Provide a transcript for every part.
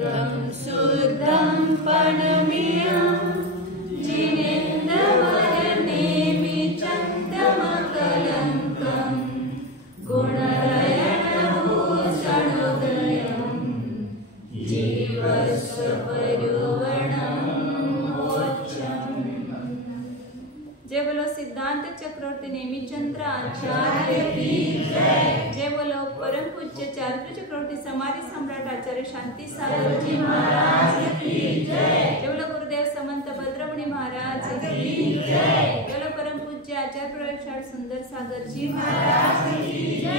तं शुद्धं पणमियं जिनेन्द्रवरनेमिचन्दमकलङ्कं गुणरयणभूषणोदयं जीवस्य परिवर्णं मोक्षम्। जय बोलो सिद्धांत चक्रवर्ती नेमिचंद्र आचार्य की जय। जय बोलो परम पूज्य चारुतर्य चक्रवर्ती समाधि सम्राट आचार्य शांति सागर जी महाराज की जय। जय बोलो गुरुदेव समंत भद्रमुनि महाराज की जय। जय बोलो परम पूज्य आचार्य प्रवेशार सुंदर सागर जी महाराज की जय। जय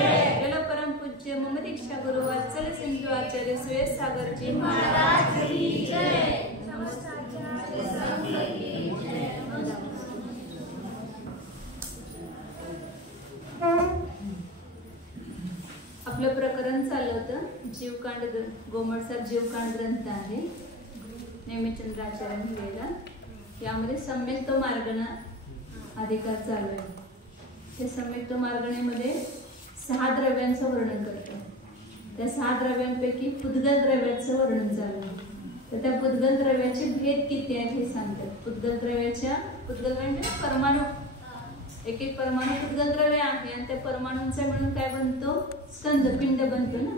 बोलो परम पूज्य मम दीक्षा गुरु वात्सल सिंधु आचार्य सुरेश सागर जी महाराज की जय। आपलं प्रकरण चाललं होतं जीवकांड गोमटसार जीवकांड ग्रंथ आहे नेमिचंद्राचार्यांनी लिहिलेला। यामध्ये सम्यक तो मार्गणा अधिकार चालू आहे। त्या सम्यक तो मार्गणेमध्ये 6 द्रव्यांचं वर्णन करतो। त्या 6 द्रव्यांपैकी पुद्गल द्रव्याचं वर्णन चालू आहे। तर त्या पुद्गल द्रव्याचे भेद किती आहेत हे सांगतात। पुद्गल म्हणजे परमाणु, एक एक परमाणु पुद्गल द्रव्य आहे आणि त्या परमाणूंचा मिळून काय बनतो, स्कंद पिंड बनतो ना।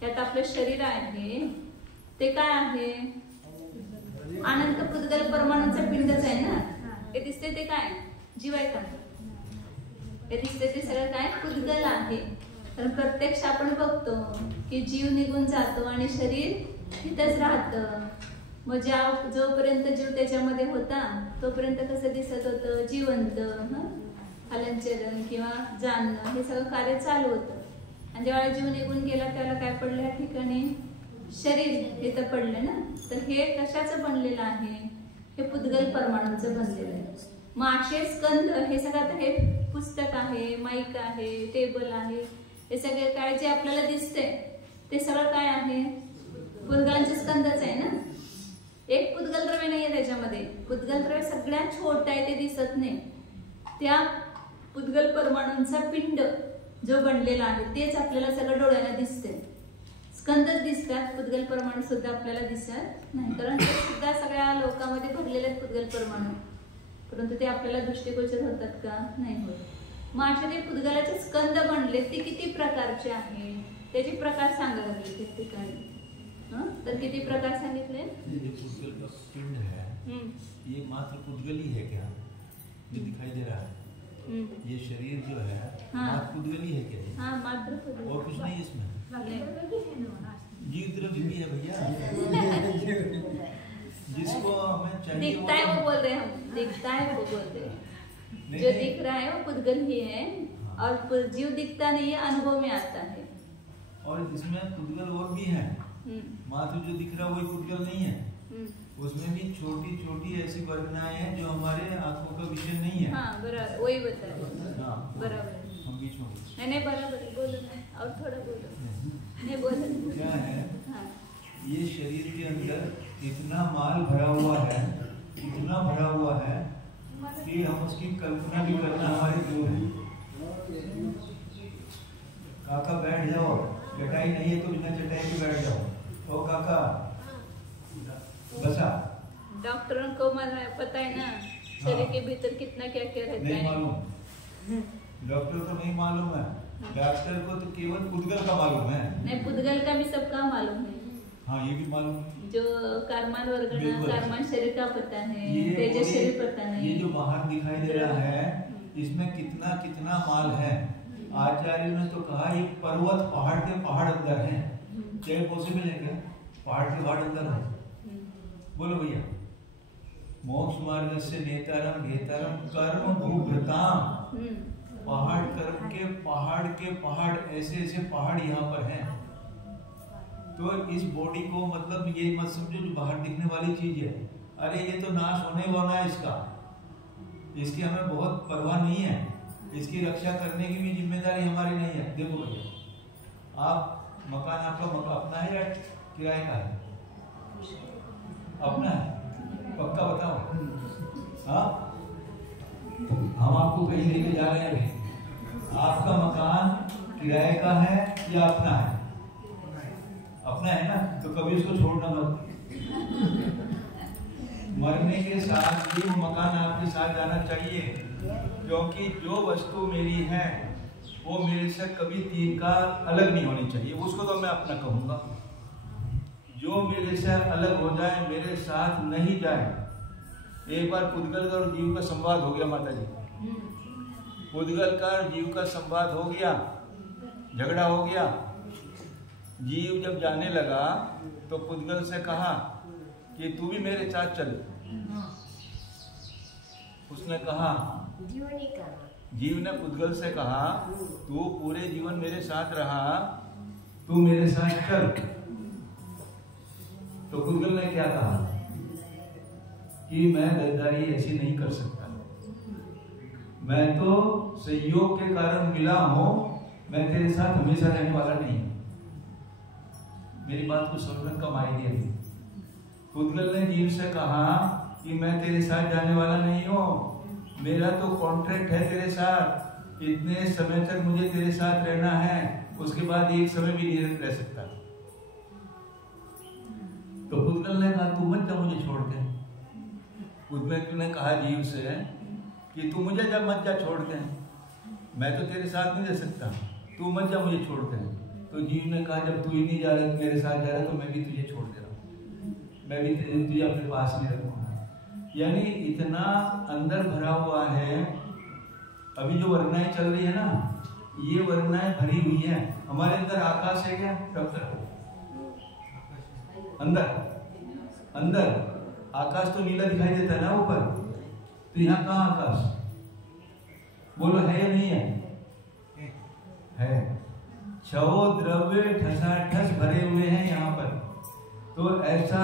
त्यात आपलं शरीर आहे ते काय आहे, अनंत पुद्गल परमाणूंचा पिंडच आहे ना। हे दिसते ते काय, जीव आहे का, हे दिसते ते सगळं काय पुद्गल आहे। तर प्रत्यक्ष आपण बघतो की जीव निघून जातो आणि शरीर तिथेच राहतं। मग जोपर्यंत जीव त्याच्यामध्ये होता तोपर्यंत कसं दिसत होतं, जिवंत, हलनचलन किंवा जाणणं हे सगळं कार्य चालू होतं। आणि जेव्हा जीव निघून गेला त्याला काय पडलं, या ठिकाणी शरीर हे तर पडलं ना। तर हे कशाचं बनलेलं आहे, हे पुद्गल परमाणूंचं बनलेलं आहे। मग अक्षय स्कंद हे सगळं, हे पुस्तक आहे, माईक आहे, टेबल आहे, हे सगळे काय जे आपल्याला दिसते ते सगळं काय आहे, पुद्गलांचे स्कंदच आहे ना। एक पुद्गल द्रव्य नाहीये त्याच्यामध्ये। पुद्गल द्रव्य सगळ्यात छोटं आहे, ते दिसत नाही। त्या पुद्गल परमाणूंचा पिंड जो बनलेला आहे तेच आपल्याला सगळं डोळ्याला दिसते। स्कंदच दिसतात, पुद्गल परमाणू सुद्धा आपल्याला दिसत नाही, कारण ते सुद्धा सगळ्या लोकांमध्ये भरलेले आहेत पुद्गल परमाणू, परंतु ते आपल्याला दृष्टिगोचर होतात का, नाही होत। मग अशा ते पुद्गलाचे स्कंद बनले ते किती प्रकारचे आहे, त्याचे प्रकार सांगायला लागले ठिकठिकाणी। तर किती प्रकार सांगितले, ये पुद्गल का पिंड है, ये मात्र पुद्गल ही है क्या, जो दिखाई दे रहा है, ये शरीर जो है मात्र पुद्गल ही है क्या? हाँ, मात्र पुद्गल, और कुछ नहीं इसमें। जीव द्रव्य भी है भैया, जिसको हमें चाहिए दिखता है वो बोल रहे हैं हम, दिखता है वो बोल रहे हैं, जो दिख रहा है वो पुद्गल ही है, और जीव दिखता नहीं है, अनुभव में आता है। और इसमें पुद्गल और भी है, मात्र जो दिख रहा है वही पुद्गल नहीं है, उसमें भी छोटी छोटी ऐसी वर्णनाएं हैं जो हमारे आंखों का विषय नहीं है। हाँ, बराबर, वही बता रहे, बराबर, हम बीच में नहीं बराबर, बोलो और थोड़ा बोलो, नहीं बोलो क्या है। ये शरीर के अंदर इतना माल भरा हुआ है, इतना भरा हुआ है कि हम उसकी कल्पना भी करना हमारे दूर है। काका बैठ जाओ, चटाई नहीं है तो बिना चटाई के बैठ जाओ। ओ काका बसा। डॉक्टरों को पता है ना शरीर के भीतर कितना क्या क्या रहता है, नहीं मालूम, डॉक्टर को नहीं मालूम है, डॉक्टर को तो केवल पुद्गल का मालूम है। नहीं, पुद्गल का भी सबका मालूम है। हाँ, ये भी मालूम, जो कारमान वर्गना, कारमान शरीर का पता है, तेजस शरीर पता नहीं। ये जो बाहर दिखाई दे रहा है इसमें कितना कितना माल है। आचार्य ने तो कहा एक पर्वत पहाड़ के पहाड़ अंदर है, क्या पॉसिबल है क्या, पहाड़ के पहाड़ अंदर है? बोलो भैया। मोक्ष मार्ग से नेतारम घेतारम कर्म भूभृताम, पहाड़ कर्म के पहाड़ ऐसे ऐसे पहाड़ यहाँ पर हैं। तो इस बॉडी को मतलब ये मत समझो जो बाहर दिखने वाली चीज है, अरे ये तो नाश होने वाला है, इसकी हमें बहुत परवाह नहीं है, इसकी रक्षा करने की भी जिम्मेदारी हमारी नहीं है। देखो भैया, आप मकान आपका अपना है या किराए का है? अपना है, पक्का बताओ। हाँ, हम आपको कहीं लेके जा रहे हैं, आपका मकान किराए का है या अपना है? अपना अपना है ना, तो कभी उसको छोड़ना मत। मरने के साथ भी वो मकान आपके साथ जाना चाहिए, क्योंकि जो वस्तु मेरी है वो मेरे से कभी तीन का अलग नहीं होनी चाहिए। उसको तो मैं अपना कहूँगा। जो मेरे से अलग हो जाए, मेरे साथ नहीं जाए। एक बार पुद्गल का और जीव का संवाद हो गया माता जी। पुद्गल का और जीव का संवाद हो गया, झगड़ा हो गया। जीव जब जाने लगा तो पुद्गल से कहा कि तू भी मेरे साथ चल। उसने कहा, जीव ने पुद्गल से कहा, तू पूरे जीवन मेरे साथ रहा, तू मेरे साथ चल। तो पुद्गल ने क्या कहा कि मैं गद्दारी ऐसी नहीं कर सकता, मैं तो संयोग के कारण मिला हूं, मैं तेरे साथ हमेशा रहने वाला नहीं हूं। मेरी बात को समझने का मायने नहीं। पुद्गल ने जीव से कहा कि मैं तेरे साथ जाने वाला नहीं हूं, मेरा तो कॉन्ट्रैक्ट है तेरे साथ, इतने समय तक मुझे तेरे साथ रहना है, उसके बाद एक समय भी नहीं रह सकता। तो पुद्गल ने कहा तू मत जा मुझे छोड़ के। पुद्गल ने कहा जीव से कि तू मुझे जब मत जा छोड़ के, मैं तो तेरे साथ नहीं रह सकता, तू मत जा मुझे छोड़ के। तो जीव ने कहा जब तू ही नहीं जा रहा, मेरे साथ जा रहा, तो मैं भी तुझे छोड़ दे रहा हूँ, मैं भी तुझे अपने पास नहीं रखूंगा। यानी इतना अंदर भरा हुआ है। अभी जो वर्णाएं चल रही है ना, ये वर्णाएं भरी हुई है। हमारे अंदर आकाश है क्या डॉक्टर? अंदर आकाश तो नीला दिखाई देता है ना ऊपर, तो यहाँ कहाँ आकाश? बोलो है या नहीं है? छो द्रव्य ठसाठस भरे हुए हैं यहाँ पर। तो ऐसा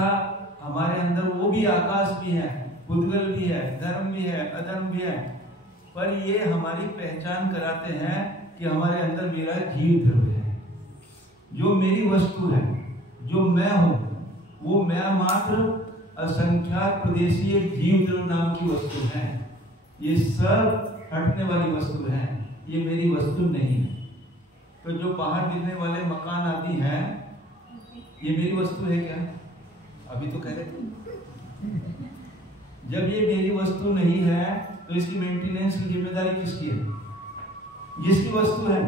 हमारे अंदर वो भी आकाश भी है, पुद्गल भी है, धर्म भी है, अधर्म भी है। पर ये हमारी पहचान कराते हैं कि हमारे अंदर मेरा जीव द्रव्य है, जो मेरी वस्तु है, जो मैं हूं, वो मैं मात्र असंख्यात प्रदेशीय जीव द्रव्य नाम की वस्तु है। ये सब हटने वाली वस्तु है, ये मेरी वस्तु नहीं है। तो जो बाहर दिखने वाले मकान आदि हैं, ये मेरी वस्तु है क्या? अभी तो कह रहे थे। जब ये मेरी वस्तु नहीं है तो इसकी मेंटेनेंस की जिम्मेदारी किसकी है? जिसकी वस्तु है,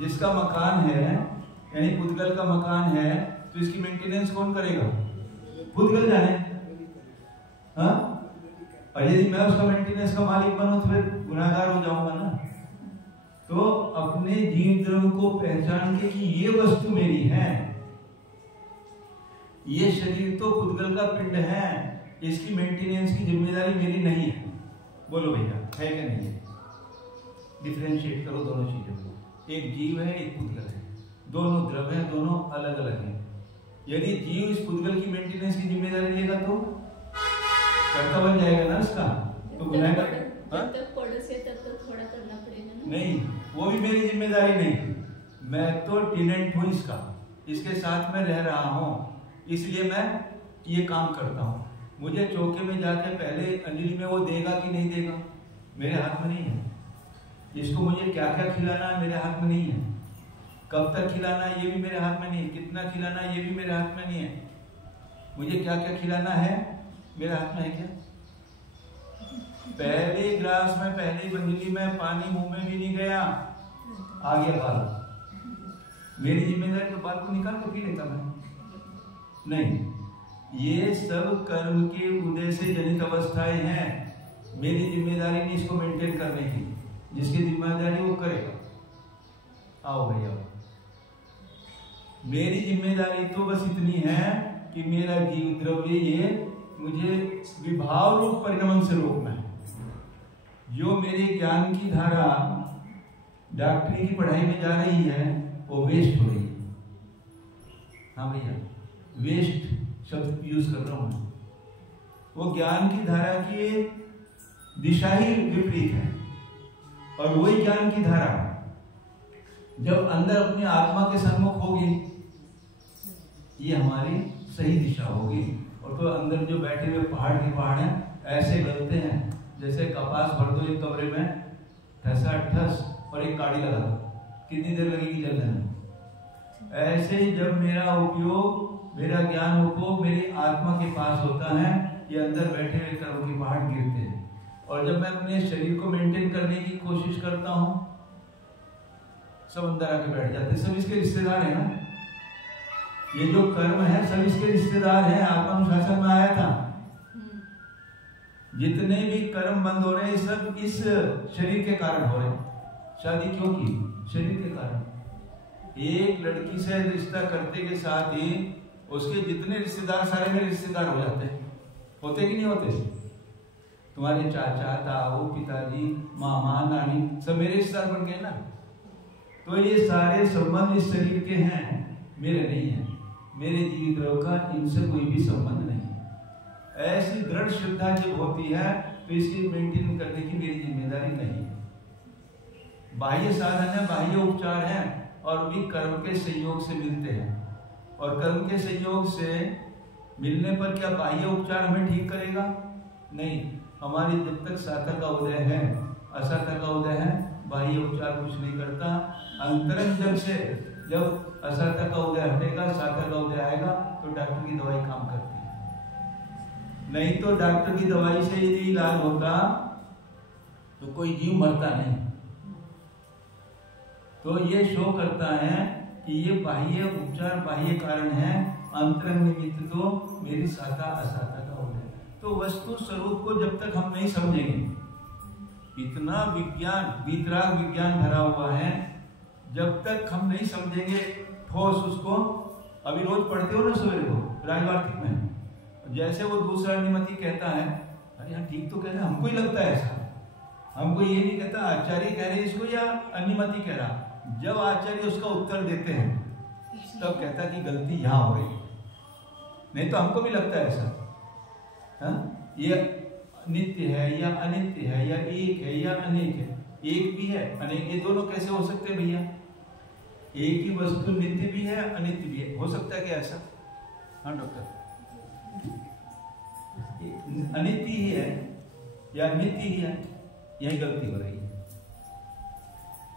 जिसका मकान है, यानी पुद्गल का मकान है, तो इसकी मेंटेनेंस कौन करेगा? पुद्गल जाने। हाँ? और यदि मैं उसका मेंटेनेंस का मालिक बनूं तो फिर गुनाहगार हो जाऊंगा ना। तो अपने जीव द्रव्य को पहचान के कि ये वस्तु मेरी है, ये शरीर तो पुद्गल का पिंड है, इसकी मेंटेनेंस की जिम्मेदारी मेरी नहीं है। बोलो भैया, है क्या नहीं है? डिफरेंशिएट करो दोनों चीजों को। एक जीव है, एक पुद्गल है, दोनों द्रव्य है, दोनों अलग अलग है। यदि जीव इस पुद्गल की मेंटेनेंस की जिम्मेदारी लेगा तो कर्ता बन जाएगा ना उसका, तो गुनाहगार थोड़ा करना पड़ेगा ना? नहीं, वो भी मेरी जिम्मेदारी नहीं। मैं तो टेनेंट हूँ इसका, इसके साथ में रह रहा हूँ, इसलिए मैं ये काम करता हूँ। मुझे चौके में जाके पहले अंजलि में वो देगा कि नहीं देगा, मेरे हाथ में नहीं है। इसको मुझे क्या क्या खिलाना है, मेरे हाथ में नहीं है। कब तक खिलाना है, ये भी मेरे हाथ में नहीं है। कितना खिलाना है, ये भी मेरे हाथ में नहीं है। मुझे क्या क्या खिलाना है, मेरे हाथ में है क्या? पहले ग्लास में, पहली बंजली में पानी मुंह में भी नहीं गया, आ गया बाल। मेरी जिम्मेदारी तो बाल को निकाल के पी लेता मैं नहीं। ये सब कर्म के उदय से जनित अवस्थाएं हैं। मेरी जिम्मेदारी नहीं इसको मेंटेन करने की, जिसकी जिम्मेदारी वो करेगा। आओ भैया, मेरी जिम्मेदारी तो बस इतनी है कि मेरा जीव द्रव्य ये मुझे विभाव रूप परिणमन से रोकना है। जो मेरी ज्ञान की धारा डॉक्टरी की पढ़ाई में जा रही है, वो वेस्ट हो रही है। हाँ भैया, वेस्ट शब्द यूज कर रहा हूं। वो ज्ञान की धारा की दिशा ही विपरीत है, और वही ज्ञान की धारा जब अंदर अपनी आत्मा के सन्मुख होगी, ये हमारी सही दिशा होगी। और तो अंदर जो बैठे हुए पहाड़ के पहाड़ हैं, ऐसे गलते हैं जैसे कपास भर दो एक कमरे में, ठसा ठस, और एक काड़ी लगा दो, कितनी देर लगेगी जलने में? ऐसे ही जब मेरा उपयोग, मेरा ज्ञान उपयोग मेरी आत्मा के पास होता है, ये अंदर बैठे हुए कर्म के पहाड़ गिरते हैं। और जब मैं अपने शरीर को मेंटेन करने की कोशिश करता हूं, सब अंदर आके बैठ जाते हैं। सब इसके रिश्तेदार हैं ना, ये जो कर्म है सब इसके रिश्तेदार हैं। आत्मानुशासन में आया था, जितने भी कर्म बंद हो रहे हैं सब इस शरीर के कारण हो रहे हैं। शादी क्यों की? शरीर के कारण। एक लड़की से रिश्ता करते के साथ ही उसके जितने रिश्तेदार सारे मेरे रिश्तेदार हो जाते हैं। होते कि नहीं होते? तुम्हारे चाचा, ताऊ, पिताजी, मामा, नानी सब मेरे रिश्तेदार बन गए ना। तो ये सारे संबंध इस शरीर के हैं, मेरे नहीं है। मेरे जीवित रहो का इनसे कोई भी संबंध नहीं है। ऐसी दृढ़ श्रद्धा जब होती है तो इसकी मेंटेन करने की मेरी जिम्मेदारी नहीं है। बाह्य साधन है, बाह्य उपचार है, और भी कर्म के संयोग से मिलते हैं। और कर्म के संयोग से मिलने पर क्या बाह्य उपचार हमें ठीक करेगा? नहीं। हमारी जब तक साता का उदय है, असाता का उदय है, बाह्य उपचार कुछ नहीं करता। अंतरंग जब से जब असाता का उदय हटेगा, साता का उदय आएगा, तो डॉक्टर की दवाई काम करती है। नहीं तो डॉक्टर की दवाई से यदि इलाज होता तो कोई जीव मरता नहीं। तो ये शो करता है कि ये बाह्य उपचार, बाह्य कारण है, अंतरंग निमित्त तो मेरी साता असाता का उदय। तो वस्तु स्वरूप को जब तक हम नहीं समझेंगे, इतना विज्ञान, वीतराग विज्ञान भरा हुआ है, जब तक हम नहीं समझेंगे ठोस उसको। अभी रोज पढ़ते हो ना सवेरे को राजवार्तिक में, जैसे वो दूसरा निमति कहता है, अरे हाँ ठीक तो कह रहे हैं, हमको ही लगता है ऐसा। हमको ये नहीं कहता आचार्य कह रहे इसको या अनुमति कह रहा। जब आचार्य उसका उत्तर देते हैं तब कहता है कि गलती यहां हो रही, नहीं तो हमको भी लगता है ऐसा। हाँ? ये नित्य है या अनित्य है, या एक है या अनेक है। एक भी है, अनेक, ये दोनों कैसे हो सकते हैं भैया? एक ही वस्तु नित्य भी है, अनित्य भी है, हो सकता है क्या ऐसा? हाँ डॉक्टर, अनित्य ही है या नित्य ही है, यही गलती हो रही है।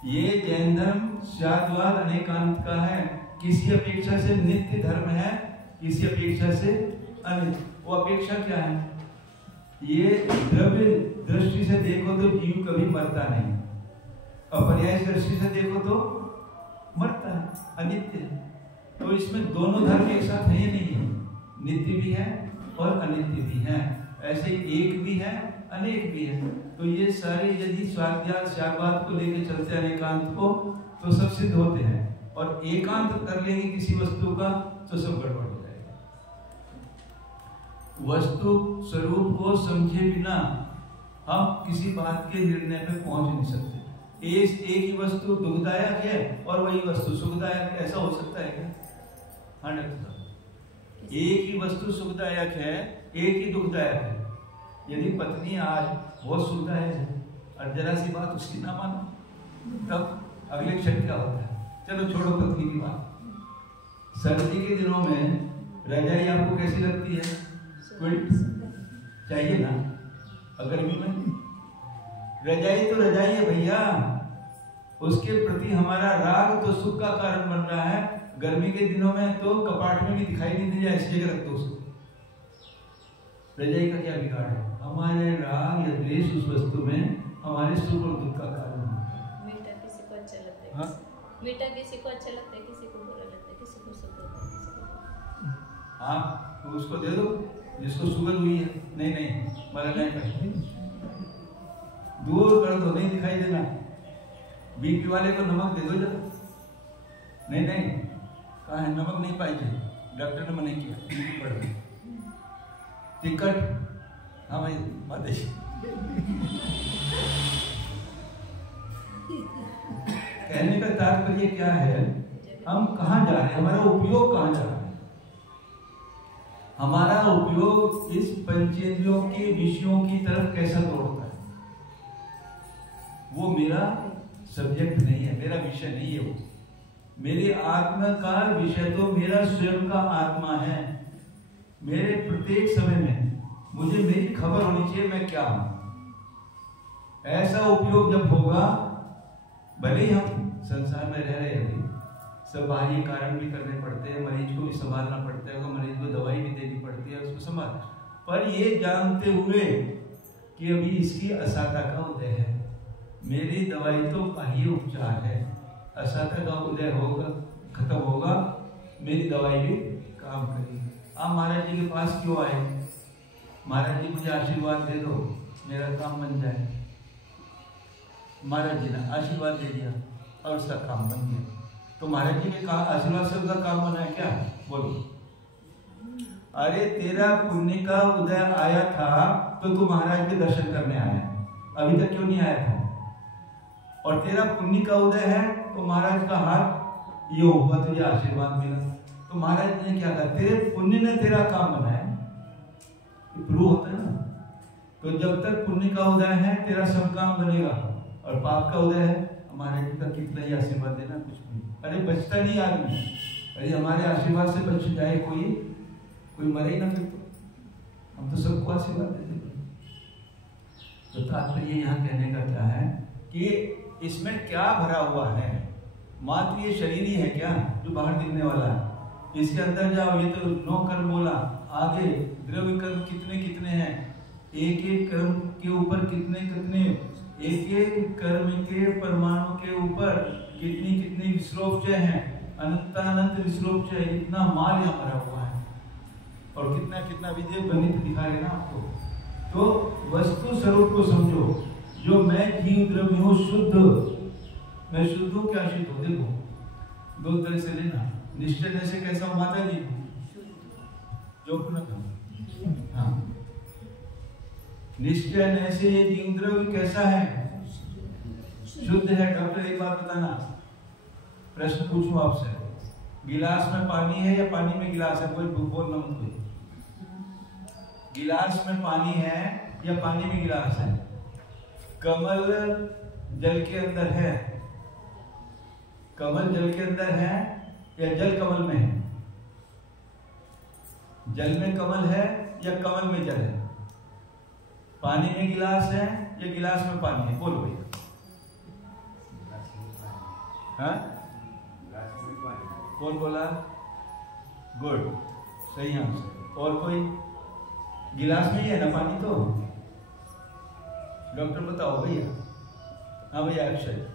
ये जैन धर्म शाद्वाद अनेकांत का है। किसी अपेक्षा से नित्य धर्म है, किसी अपेक्षा से अनित्य। वो अपेक्षा क्या है? ये द्रव्य दृष्टि से देखो तो जीव कभी मरता नहीं, अपर्याय दृष्टि से देखो तो मरता है, अनित्य है। तो इसमें दोनों धर्म एक साथ है, नहीं है, नित्य भी है और अनित्य भी है। ऐसे एक भी है, अनेक भी है। तो ये सारे यदि स्वाध्याय शागवाद को लेकर चलते हैं अनेकांत को, तो सब सिद्ध होते हैं। और एकांत कर लेंगे किसी वस्तु का तो सब गड़बड़ हो जाएगा। वस्तु स्वरूप को समझे बिना हम किसी बात के निर्णय पे पहुंच नहीं सकते। एक ही वस्तु दुखदायक है और वही वस्तु सुखदायक, ऐसा हो सकता है क्या? 100%। एक ही वस्तु सुखदायक है, एक ही दुखदायक है। यदि पत्नी आज बहुत सुखदायक है और जरा सी बात उसकी ना मानो, तब अगले क्षण क्या होता है? चलो छोड़ो पत्नी की बात। सर्दी के दिनों में रजाई आपको कैसी लगती है? क्विल्ट चाहिए ना। और गर्मी में रजाई तो रजाई है भैया, उसके प्रति हमारा राग तो सुख का कारण बन रहा है। गर्मी के दिनों में तो कपाट में भी दिखाई नहीं दी जाए, ऐसी जगह रख दो उसको। रजाई का क्या बिगाड़ है? हमारे राग या द्वेष उस वस्तु में हमारे सुख और दुख का कारण है। मीठा किसी को अच्छा लगता है, हाँ? मीठा किसी को अच्छा लगता है, किसी को बुरा लगता है, किसी को सुख होता है, किसी को। हाँ तो उसको दे दो जिसको शुगर हुई है। नहीं नहीं मरा नहीं पाएगी, दूर कर दो, नहीं दिखाई देना। बीपी वाले को नमक दे दो जब, नहीं नहीं कहा है नमक नहीं पाएगी, डॉक्टर ने मना किया, बढ़ गई टिकट। हाँ भाई मत कहने का तात्पर्य क्या है? हम कहाँ जा रहे हैं, हमारा उपयोग कहाँ जा रहा है? हमारा उपयोग इस पंचेंद्रियों के विषयों की तरफ कैसा दौड़ता है? वो मेरा सब्जेक्ट नहीं है, मेरा विषय नहीं है। वो मेरी आत्मा का विषय तो मेरा स्वयं का आत्मा है। मेरे प्रत्येक समय में मुझे मेरी खबर होनी चाहिए मैं क्या हूं। ऐसा उपयोग जब होगा, भले ही हम संसार में रह रहे हैं, सब बाहरी कारण भी करने पड़ते हैं, मरीज को भी संभालना पड़ता है, मरीज को दवाई भी देनी पड़ती है, उसको संभाल। पर ये जानते हुए कि अभी इसकी असाता का उदय है, मेरी दवाई तो बाह्य उपचार है, असाता का उदय होगा, खत्म होगा, मेरी दवाई भी काम करेगी। आप महाराज जी के पास क्यों आए? महाराज जी मुझे आशीर्वाद दे दो, मेरा काम बन जाए। महाराज जी ने आशीर्वाद दे दिया और उसका काम बन गया। तो महाराज जी ने कहा आशीर्वाद से उसका काम बना है क्या? बोलो। अरे तेरा पुण्य का उदय आया था तो तू महाराज के दर्शन करने आया, अभी तक क्यों नहीं आया था? और तेरा पुण्य का उदय है तो महाराज का हाथ ये हुआ, तुझे आशीर्वाद मिला। तो महाराज ने क्या कहा? तेरे पुण्य ने तेरा काम बनाया, प्रूव होता है ना। तो जब तक पुण्य का उदय है तेरा सब काम बनेगा, और पाप का उदय है महाराज जी का कितना ही आशीर्वाद देना कुछ नहीं। अरे बचता नहीं आदमी, अरे हमारे आशीर्वाद से बच जाए कोई मरे ही ना, फिर तो हम तो सबको आशीर्वाद देते। तो तात्पर्य यहाँ कहने का क्या है कि इसमें क्या भरा हुआ है? मात्र ये शरीर ही है क्या जो बाहर दिखने वाला है? इसके अंदर जाओ, ये तो 9 कर्म बोला, आगे द्रव्य कर्म कितने कितने हैं, एक एक कर्म के ऊपर कितने कितने, एक एक कर्म के परमाणु के ऊपर कितनी कितनी विश्रोपचय हैं, अनंतानंत विश्रोपचय, इतना माल यहाँ भरा हुआ है। और कितना कितना विधेय गणित दिखा रहे ना आपको। तो वस्तु स्वरूप को समझो, जो मैं जीव द्रव्य हूँ शुद्ध, मैं शुद्ध हूँ क्या शुद्ध हूँ? देखो 2 तरह से लेना, निश्चय से कैसा हूँ माता जी? जो हाँ, निश्चय से ये जीव द्रव्य कैसा है? शुद्ध है। डॉक्टर एक बात बताना, प्रश्न पूछूं आपसे, गिलास में पानी है या पानी में गिलास है? कोई बोलना मत कोई। गिलास में पानी है या पानी में गिलास है? कमल जल के अंदर है, कमल जल के अंदर है या जल कमल में है? जल में कमल है या कमल में जल है? पानी में गिलास है या गिलास में पानी है? बोलो भैया। हाँ? कौन बोला? गुड, सही आंसर। और कोई? गिलास में ही है ना पानी तो? डॉक्टर बताओ भैया। हाँ भैया अक्षय,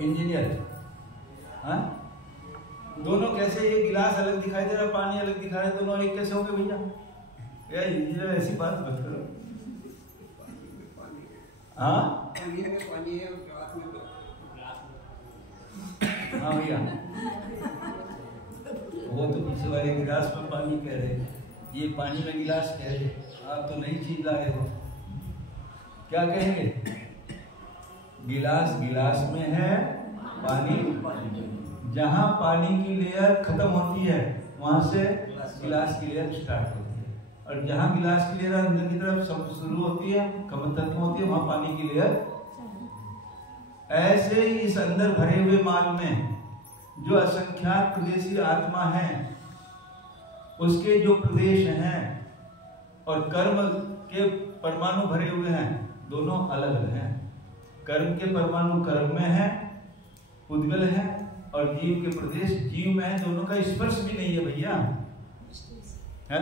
इंजीनियर। हाँ, दोनों कैसे? ये गिलास अलग दिखाई दे रहा, पानी अलग दिखा रहा है, दोनों एक कैसे होंगे भैया? यार इंजीनियर ऐसी बात मत करो। हाँ हाँ भैया, वो तो पीछे वाले गिलास में पानी कह रहे, ये पानी में गिलास कह रहे। आप तो नई चीज ला रहे हो, क्या कहेंगे? गिलास गिलास में है, पानी जहां पानी की लेयर खत्म होती है वहां से गिलास की लेयर स्टार्ट होती है, और जहां गिलास की लेयर अंदर की तरफ शुरू होती है, खत्म होती है, वहां पानी की लेयर। ऐसे ही इस अंदर भरे हुए माल में जो असंख्यात प्रदेशी आत्मा है, उसके जो प्रदेश हैं और कर्म के परमाणु भरे हुए हैं, दोनों अलग अलग हैं। कर्म के परमाणु कर्म में है, उद्गल है, और जीव के प्रदेश जीव में है। दोनों का स्पर्श भी नहीं है भैया, है?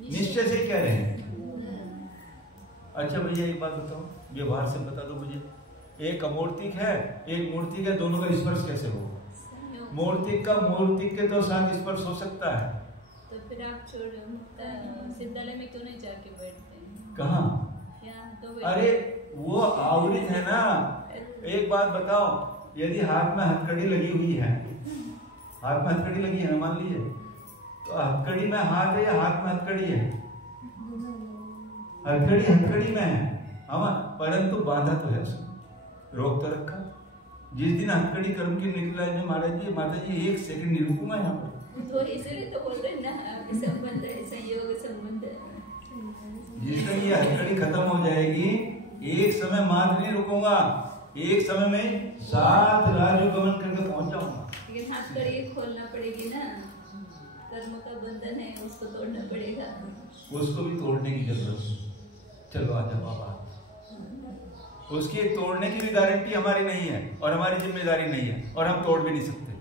निश्चय से कह रहे हैं। अच्छा भैया एक बात बताओ, व्यवहार से बता दो मुझे, एक अमूर्तिक है एक मूर्तिक है, दोनों का स्पर्श कैसे होगा? मूर्तिक का मूर्तिक के तो साथ स्पर्श हो सकता है। तो फिर आप सिद्धालय में क्यों नहीं जाके बैठते हैं? कहाँ? तो अरे वो आवृत है ना। एक बात बताओ, यदि हाथ में हथकड़ी लगी हुई है, हाथ में हथकड़ी लगी है ना, मान लीजिए, तो हथकड़ी में हाथ है या हाथ में हथकड़ी है? हथकड़ी हथकड़ी में है, हाँ, परंतु बाधा तो है उसमें, रोक तो रखा। जिस दिन हथकड़ी कर्म की निकला है महाराज जी, माता जी 1 सेकंड नहीं रुकूंगा यहाँ पर, तो इसलिए तो बोल रहे हैं ना, आपके संबंध है, संयोग संबंध है। जिस दिन ये हथकड़ी खत्म हो जाएगी, एक समय मात्र नहीं रुकूंगा, एक समय में 7 राज्य गमन करके पहुंच जाऊंगा। लेकिन हथकड़ी खोलना पड़ेगी ना, कर्म का बंधन है, उसको तोड़ना पड़ेगा। उसको भी तोड़ने की जरूरत है। चलो आजा बाबा, उसकी तोड़ने की भी गारंटी हमारी नहीं है और हमारी जिम्मेदारी नहीं है और हम तोड़ भी नहीं सकते,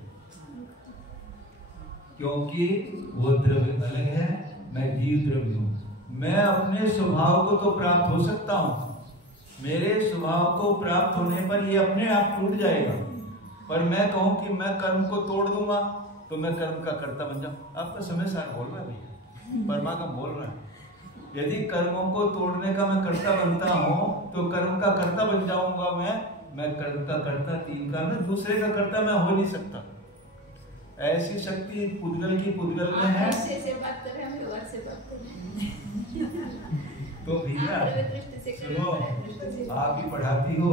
क्योंकि वो द्रव्य अलग है, मैं जीव द्रव्य हूं। मैं अपने स्वभाव को तो प्राप्त हो सकता हूं, मेरे स्वभाव को प्राप्त होने पर ये अपने आप टूट जाएगा, पर मैं कहूं कि मैं कर्म को तोड़ दूंगा तो मैं कर्म का कर्ता बन जाऊं। आपका समय सार बोल रहा है भैया, परमात्मा बोल रहा है। यदि कर्मों को तोड़ने का मैं कर्ता बनता हूं तो कर्म का कर्ता बन जाऊंगा मैं कर्म का कर्ता तीन का, मैं दूसरे का कर्ता मैं हो नहीं सकता। ऐसी शक्ति पुद्गल की पुद्गल में है। से बात कर रहे हैं, हम व्यवहार से बात कर रहे हैं। तो भैया सुनो, आप ही पढ़ाती हो,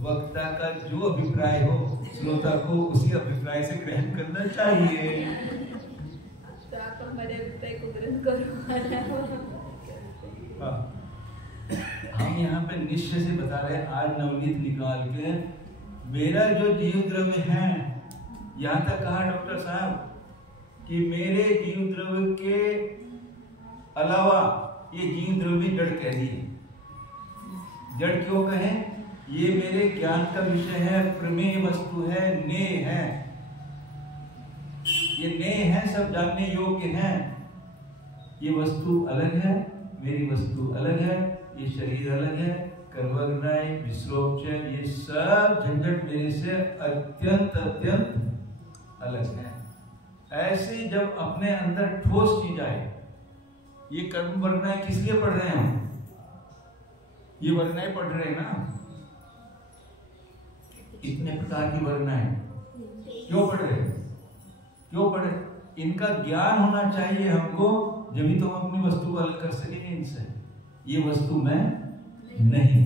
वक्ता का जो अभिप्राय हो श्रोता को उसी अभिप्राय से ग्रहण करना चाहिए। तो आप हमारे अभिप्राय को ग्रहण करो। हम यहाँ पे निश्चय से बता रहे हैं, आज नवनीत निकाल के मेरा जो जीव द्रव्य है, यहाँ तक कहा डॉक्टर साहब कि मेरे जीव द्रव्य के अलावा ये जीव द्रव्य जड़ कह दिए। जड़ क्यों कहें? ये मेरे ज्ञान का विषय है, प्रमेय वस्तु है, नेय है, ये नेय है, सब जानने योग्य है। ये वस्तु अलग है, मेरी वस्तु अलग है, ये शरीर अलग है, कर्मग्राय विश्रोपचय, ये सब झंझट मेरे से अत्यंत अत्यंत अलग है। ऐसे जब अपने अंदर ठोस की जाए, ये कर्म वर्णाएं किस लिए पढ़ रहे हैं हम? ये वर्णाएं पढ़ रहे हैं ना, इतने प्रकार की वर्णाएं क्यों पढ़ रहे? क्यों पढ़े? इनका ज्ञान होना चाहिए हमको, जब भी तो हम अपनी वस्तु को अलग कर सकेंगे इनसे। ये वस्तु मैं नहीं,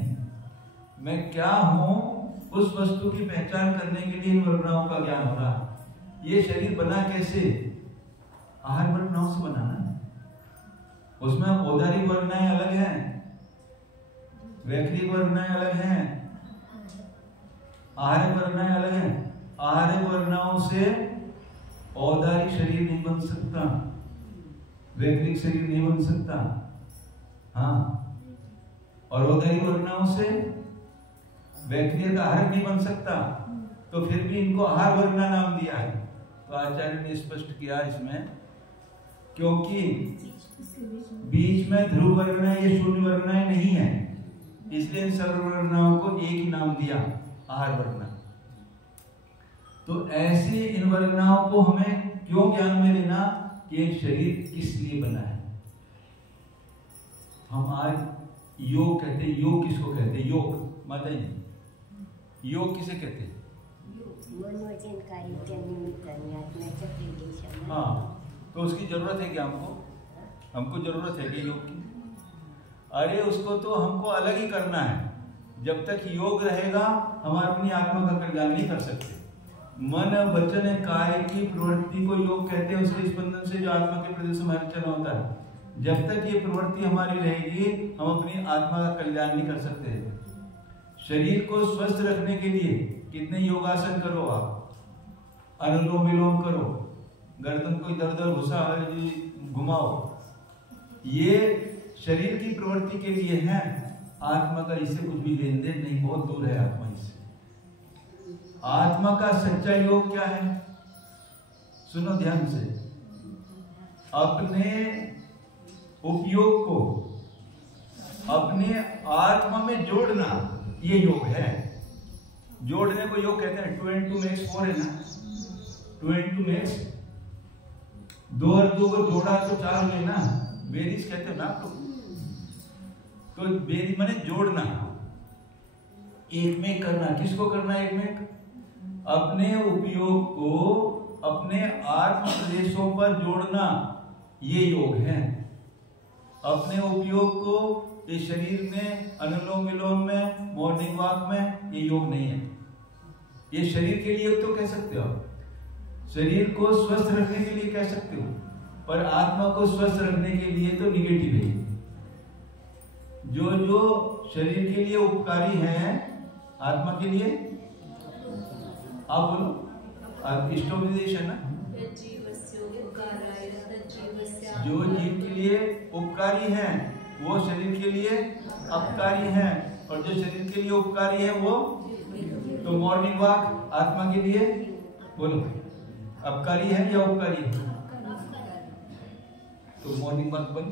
मैं क्या हूं, उस वस्तु की पहचान करने के लिए इन वर्णाओं का ज्ञान हो रहा है। ये शरीर बना कैसे? आहार वर्णाओं से बना ना, उसमें औदारिक वर्णाएं अलग हैं, वैखरिक वर्णाएं अलग हैं, आहारिक वर्णाएं अलग हैं। आहारिक वर्णाओं से औदारिक शरीर नहीं बन सकता, वैखरिक शरीर नहीं बन सकता। हाँ, और औदारिक वर्णाओं से वैखरिक आहार नहीं बन सकता, तो फिर भी इनको आहार वर्णा नाम दिया है। तो आचार्य ने स्पष्ट किया इसमें, क्योंकि बीच में ध्रुव वर्णाएं ये शून्य वर्णाएं नहीं है, इसलिए इन सर्व वर्णाओं को एक ही नाम दिया, आहार वर्णा। तो ऐसे इन वर्णाओं को हमें क्यों ज्ञान में लेना कि ये शरीर किस लिए बना है। हम आज योग कहते हैं, योग किसको कहते हैं? योग माता जी, योग किसे कहते हैं? हाँ, तो उसकी जरूरत है क्या हमको? हमको जरूरत है कि योग की? अरे उसको तो हमको अलग ही करना है। जब तक योग रहेगा हम अपनी आत्मा का कल्याण नहीं कर सकते। मन वचन कार्य की प्रवृत्ति को योग कहते हैं, उसके स्पंदन से जो आत्मा के प्रदेश में हलचल होता है। जब तक ये प्रवृत्ति हमारी रहेगी हम अपनी आत्मा का कल्याण नहीं कर सकते। शरीर को स्वस्थ रखने के लिए कितने योगासन करो आप, अनुलोम विलोम करो, गर्दन को इधर उधर घुमाओ, ये शरीर की प्रवृत्ति के लिए है। आत्मा का इससे कुछ भी लेन देन नहीं, बहुत दूर है आत्मा इससे। आत्मा का सच्चा योग क्या है? सुनो ध्यान से, अपने उपयोग को अपने आत्मा में जोड़ना, ये योग है। जोड़ने को योग कहते हैं। 2 and 2 makes 4 है ना, 2 and 2 makes, 2 और 2 को जोड़ा तो 4 हुए ना, बेरीज कहते हैं ना आप लोग। तो बेरीज माने जोड़ना, एक में करना। किसको करना? एक में अपने उपयोग को अपने आत्म प्रदेशों पर जोड़ना, ये योग है। अपने उपयोग को इस शरीर में, अनुलोम विलोम में, मॉर्निंग वॉक में, ये योग नहीं है। ये शरीर के लिए तो कह सकते हो, शरीर को स्वस्थ रखने के लिए कह सकते हो, पर आत्मा को स्वस्थ रखने के लिए तो निगेटिव है। जो जो शरीर के लिए उपकारी है, आत्मा के लिए आप बोलो, इष्टोपदेश है ना, जो जीव के लिए उपकारी है वो शरीर के लिए अपकारी है, और जो शरीर के लिए उपकारी है वो, तो मॉर्निंग वॉक आत्मा के लिए बोलो अपकारी है या उपकारी है? तो मॉर्निंग वॉक बंद।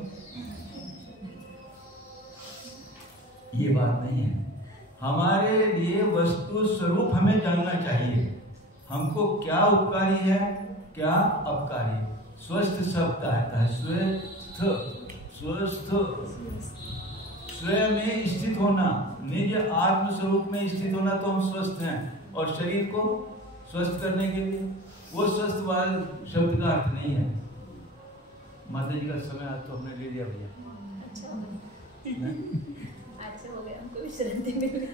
ये बात नहीं है। हमारे लिए वस्तु स्वरूप हमें जानना चाहिए, हमको क्या उपकारी है क्या अपकारी। स्वस्थ शब्द आता है, स्वस्थ स्वस्थ स्वयं में स्थित होना, निज आत्म स्वरूप में स्थित होना, तो हम स्वस्थ हैं। और शरीर को स्वस्थ करने के लिए वो स्वस्थ वाले शब्द का अर्थ नहीं है। माता जी का समय आज तो हमने ले लिया भैया। अच्छा हो गया, हमको विश्रांति मिल गई।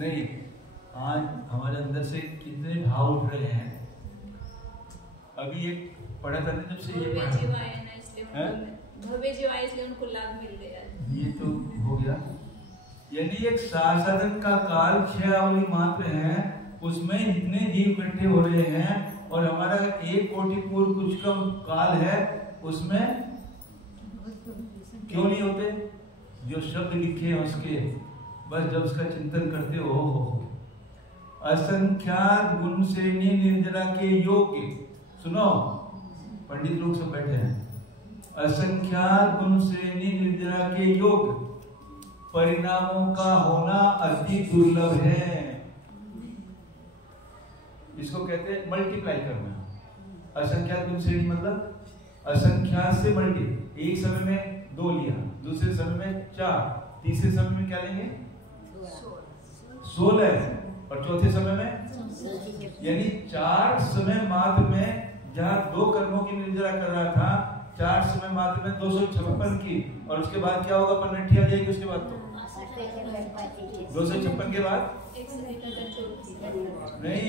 नहीं, आज हमारे अंदर से कितने भाव उठ रहे हैं। अभी एक पढ़ा था जब से ये भव्य जीव आए ना, इसलिए भव्य जीव आए इसलिए उनको लाभ मिल गया। ये तो हो गया। यदि एक साधन का काल 6 अवधि मात्र है, उसमें इतने जीव इकट्ठे हो रहे हैं, और हमारा 1 कोटि पूर्व कुछ कम काल है, उसमें क्यों नहीं होते? जो शब्द लिखे हैं उसके, बस जब उसका चिंतन करते हो असंख्यात गुण श्रेणी निर्जरा के योग्य, सुनो पंडित लोग सब बैठे हैं, असंख्यात गुण श्रेणी निर्जरा के योग परिणामों का होना अति दुर्लभ है। इसको कहते हैं मल्टीप्लाई करना। असंख्यात गुण श्रेणी मतलब असंख्यात से मल्टी, एक समय में 2 लिया, दूसरे समय में 4, तीसरे समय में क्या लेंगे 16, और चौथे समय में, यानी 4 समय मात्र में जहां 2 कर्मों की निर्जरा कर रहा था, 4 समय मात्र में 256 की, और उसके बाद क्या होगा? पन्नठी आ जाएगी। उसके बाद तो 256 के बाद नहीं,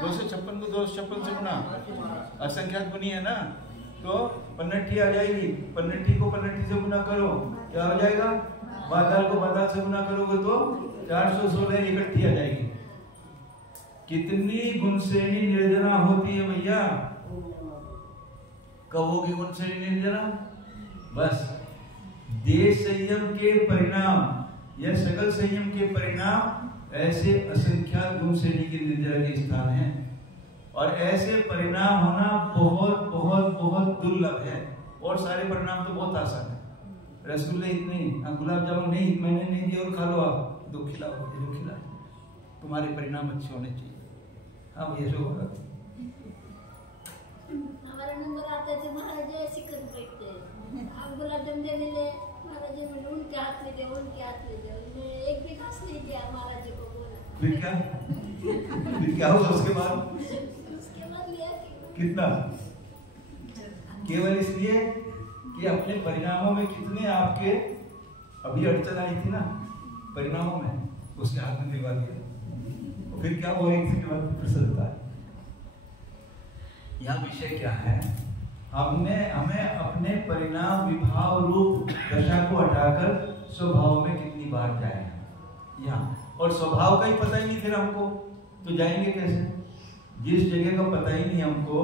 256 को 256 से गुना, असंख्यात गुनी है ना, तो पन्नठी आ जाएगी। पन्नठी को पन्नठी से गुना करो, क्या हो जाएगा? बादल को बादल से गुना करोगे तो 416 इकट्ठी आ जाएगी। कितनी गुण श्रेणी निर्जरा होती है भैया? कब होगी गुण श्रेणी निर्जरा? बस देश संयम के परिणाम या सकल संयम के परिणाम ऐसे असंख्यात गुण श्रेणी के निर्जरा के स्थान हैं, और ऐसे परिणाम होना बहुत बहुत बहुत दुर्लभ है। और सारे परिणाम तो बहुत आसान है। रसगुल्ले इतने, गुलाब जामुन नहीं, मैंने नहीं दिया और खा लो आप, 2 खिलाओ, 2 खिलाओ, तुम्हारे परिणाम अच्छे होने चाहिए। हाँ भैया जो होगा हमारा नंबर आता है, महाराज ऐसे कर बैठते हैं, आप गुलाब जामुन दे दिले, महाराज जी मैंने उनके हाथ में दिया, उनके हाथ में दिया, उन्होंने एक भी घास नहीं दिया, महाराज जी को बोला। फिर क्या हुआ उसके बाद? लिया कितना? केवल इसलिए कि अपने परिणामों में कितने आपके अभी अड़चन आई थी ना परिणामों में, उसके हाथ में दिलवा दिया। फिर क्या हुआ? एक सेकंड बाद प्रसन्नता है। यहाँ विषय क्या है? हमें अपने परिणाम विभाव रूप दशा को हटाकर स्वभाव में कितनी बार जाए यहाँ, और स्वभाव का ही पता ही नहीं फिर हमको, तो जाएंगे कैसे? जिस जगह का पता ही नहीं हमको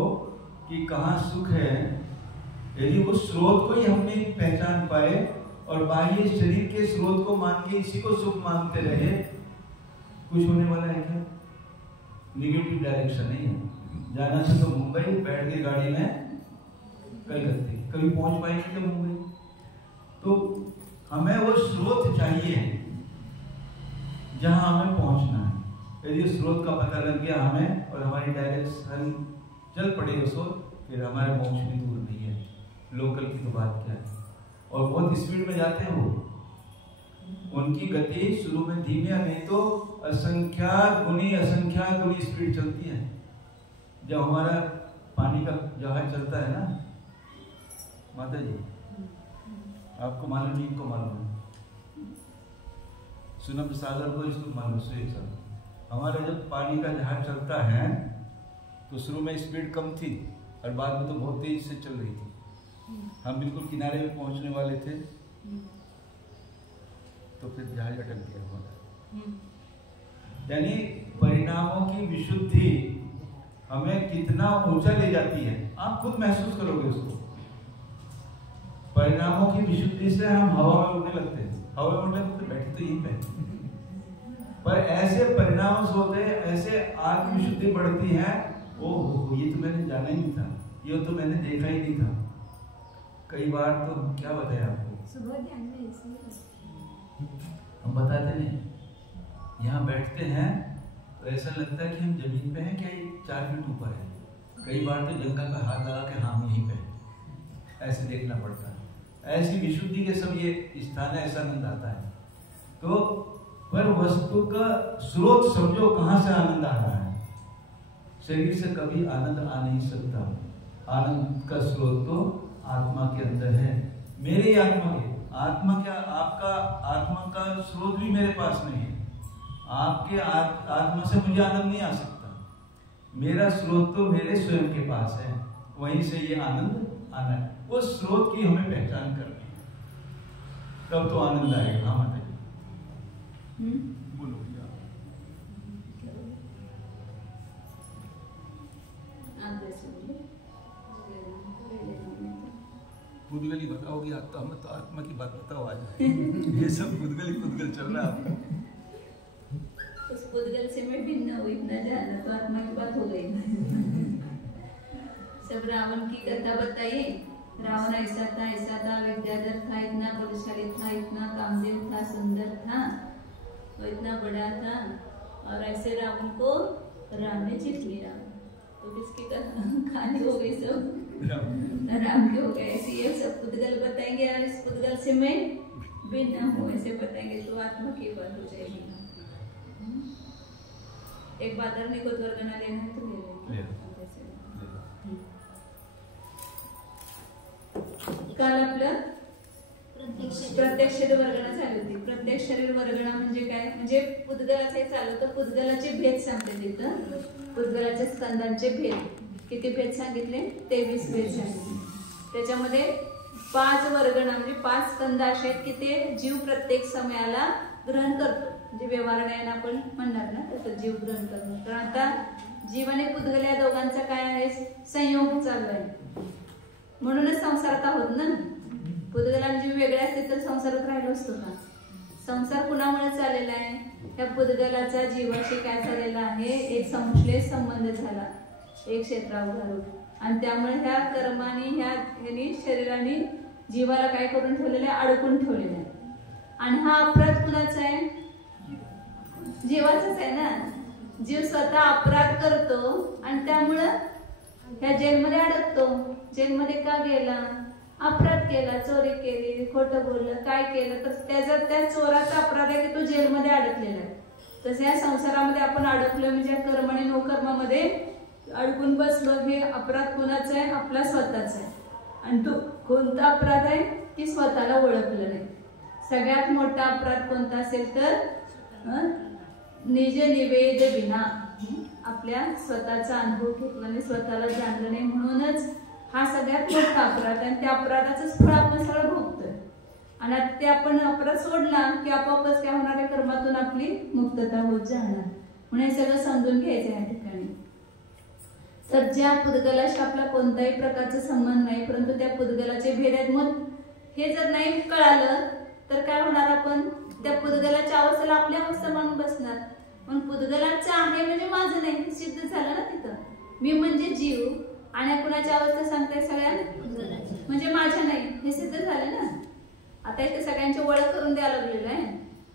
कि कहाँ सुख है, यदि वो स्रोत को ही हम नहीं पहचान पाए और बाह्य शरीर के स्रोत को मान के इसी को सुख मानते रहे, कुछ होने वाला है क्या? निगेटिव डायरेक्शन नहीं है। जाना था तो मुंबई, बैठ के गाड़ी में कलकत्ते, कभी पहुंच पाएंगे क्या मुंबई? तो हमें वो स्रोत चाहिए जहां हमें पहुंचना है। यदि स्रोत का पता लग गया हमें और हमारी डायरेक्शन चल पड़े उसको, फिर हमारे मोक्ष भी दूर नहीं है। लोकल की तो बात क्या है, और बहुत स्पीड में जाते हैं वो, उनकी गति शुरू में धीमे, नहीं तो असंख्यात गुनी स्पीड चलती है। जब हमारा पानी का जहाज चलता है ना माता जी, आपको मालूम नहीं, इनको मालूम है, सुना प्रसाद को इसको मालूम से। हमारा जब पानी का जहाज चलता है तो शुरू में स्पीड कम थी और बाद में तो बहुत तेज से चल रही थी। हम बिल्कुल किनारे में पहुंचने वाले थे तो फिर जहाज अटक गया हमारा। यानी परिणामों की विशुद्धि हमें कितना ऊंचा ले जाती है, आप खुद महसूस करोगे उसको। परिणामों की विशुद्धि से हम हवा में उड़ने लगते हैं। हवा मतलब तो बैठे तो यहीं पे, पर ऐसे परिणाम होते हैं, ऐसे आत्मविशुद्धि बढ़ती है। ओह, ये तो मैंने जाना ही नहीं था, ये तो मैंने देखा ही नहीं था। कई बार तो क्या बताया आपको, सुबह ध्यान में इसलिए हम बताते नहीं, यहाँ बैठते हैं तो ऐसा लगता है कि हम जमीन पे हैं, क्या ये 4 फीट ऊपर है। कई बार तो जंगल पर हाथ लगा के हाँ हम यहीं पे हैं, ऐसे देखना पड़ता है। ऐसी विशुद्धि के सब ये स्थान है, ऐसा आनंद आता है। तो पर वस्तु का स्रोत समझो, कहां से आनंद आ रहा है। शरीर से कभी आनंद आ नहीं सकता। आनंद का स्रोत तो आत्मा के अंदर है, मेरे आत्मा के। आत्मा क्या, आपका आत्मा का स्रोत भी मेरे पास नहीं है। आपके आत्मा से मुझे आनंद नहीं आ सकता। मेरा स्रोत तो मेरे स्वयं के पास है, वहीं से ये आनंद आना है। उस स्रोत की हमें पहचान करनी है, तब तो आनंद आएगा। हाँ माता जी बोलो। पुद्गली बताओगी आप तो, हमें तो आत्मा की बात बताओ आज। ये सब पुद्गल चल रहा है। उस पुद्गल से मैं भिन्न हुई, इतना जाना तो आत्मा की बात हो गई। सब रावण की कथा बताइए। रावण ऐसा था, विद्याधर था, इतना बलशाली था, इतना कामदेव था, सुंदर था, वो इतना बड़ा था, और ऐसे रावण को राम ने जीत लिया। तो किसकी कहानी हो गई? सब राम की हो गई। ऐसे ये सब पुद्गल बताएंगे, और इस पुद्गल से मैं भिन्न हूँ ऐसे बताएंगे तो आत्मा की बात हो जाएगी। एक बादरने को वर्गना लेना है तो ले लेंगे। काल आपलं प्रत्यक्ष शरीर वर्गणा चालू होती। प्रत्यक्ष शरीर वर्गणा म्हणजे काय? म्हणजे पुद्गलाचे चालू होतं। पुद्गलाचे भेद सांगते तिथं, पुद्गलाच्या स्कंदांचे भेद किती भेद सांगितले? 23 भेद सांगितले। त्याच्यामध्ये 5 वर्गणा म्हणजे 5 स्कंद असे आहेत की ते जीव प्रत्येक समयाला ग्रहण करतो, म्हणजे व्यवहाराने आपण म्हणणार ना तसं जीव ग्रहण करणं। तर आता जीव आणि पुद्गल या दोघांचा काय आहे? संयोग चालू आहे, म्हणूनच संसारात आहोत ना। पुद्गलांचे जीव वेगळे असते तर संसारात राहिलो असतो का? संसार कुणामुळे चाललेला आहे? त्या पुद्गलाचा जीवाशी काय झालेला आहे? एक संश्लेष संबंध झाला, एक क्षेत्रावर, आणि त्यामुळे ह्या कर्माने ह्यानी शरीराने जीवाला काय करून ठेवलेलं आहे? अडकून ठेवलेलं आहे। आणि हा अपराध कुणाचा आहे? जीवाचाच आहे ना। जीव स्वतः अपराध करतो आणि त्यामुळं ह्या जेलमध्ये अडकतो। जेलमध्ये का गेला? अपराध केला, चोरी केली, खोटं बोललं, काय केलं तर त्याचा त्या चोराचा अपराध आहे की तो जेलमध्ये अडकलेला आहे। तसं या संसारामध्ये आपण अडकलो म्हणजे कर्म आणि नोकर्मामध्ये अडकून बसलो। हे अपराध कोणाचा आहे? आपला स्वतःचा आहे। आणि तो कोणता अपराध आहे? की स्वतःला ओळखलं नाही। सगळ्यात मोठा अपराध कोणता असेल तर निज निवेद विना, आपल्या स्वतःचा अनुभव घेतला नाही, स्वतःला जाणलं नाही, म्हणूनच हा सगळ्यात मोठा अपराध आहे। त्या अपराधाचंच फळ आपण सगळं भोगतोय। आणि ते आपण अपराध सोडला की आपोआपच काय होणार आहे? कर्मातून आपली मुक्तता होत जाणार। म्हणून हे सगळं समजून घ्यायचं या ठिकाणी। तर ज्या पुद्गलाशी आपला कोणत्याही प्रकारचा संबंध नाही, परंतु त्या पुद्गलाचे भेद आहेत, मग हे जर नाही कळालं तर काय होणार? आपण त्या पुद्गलाच्या अवस्थेला आपली अवस्था मानून बसणार। पण पुद्गलाचं आहे म्हणजे माझं नाही, हे सिद्ध झालं ना तिथं। मी म्हणजे जीव आणि कुणाची अवस्था सांगताय? सगळ्या म्हणजे माझ्या नाही, हे सिद्ध झालं ना। आता इथे सगळ्यांची ओळख करून द्यायला लागलेलं आहे,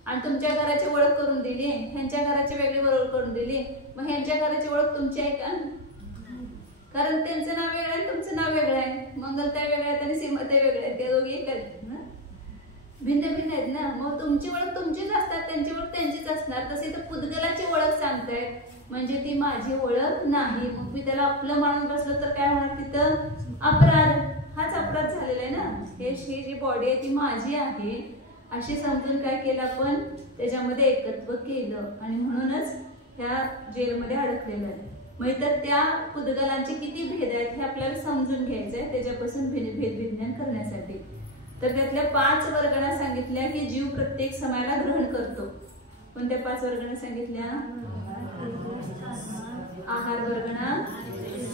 आणि तुमच्या घराची ओळख करून दिली, ह्यांच्या घराची वेगळी ओळख करून दिली, मग ह्यांच्या घराची ओळख तुमची आहे का? कारण त्यांचं नाव वेगळं आहे, तुमचं नाव वेगळं आहे, मंगलताई वेगळ्या आहेत आणि सीमाताई वेगळ्या आहेत, ते दोघी एक आहेत ना, भिन्न भिन्न आहेत ना। मग तुमची ओळख तुमचीच असतात, त्यांची ओळख त्यांचीच असणार। तसे तर पुद्गलाची ओळख सांगतायत म्हणजे ती माझी ओळख नाही। मग मी त्याला आपलं मानून बसलो तर काय होणार? तिथं अपराध, हाच अपराध झालेला आहे ना। ही जी बॉडी आहे ती माझी आहे अशी समजून काय केलं आपण? त्याच्यामध्ये एकत्व केलं, आणि म्हणूनच ह्या जेलमध्ये अडकलेलं आहे। मग तर त्या पुद्गलांचे किती भेद आहेत हे आपल्याला समजून घ्यायचं आहे, त्याच्यापासून भेद विज्ञान करण्यासाठी। तर त्यातल्या 5 वर्गणा सांगितल्या की जीव प्रत्येक समयाला ग्रहण करतो। कोणत्या 5 वर्गणा सांगितल्या? आहार वर्गणा,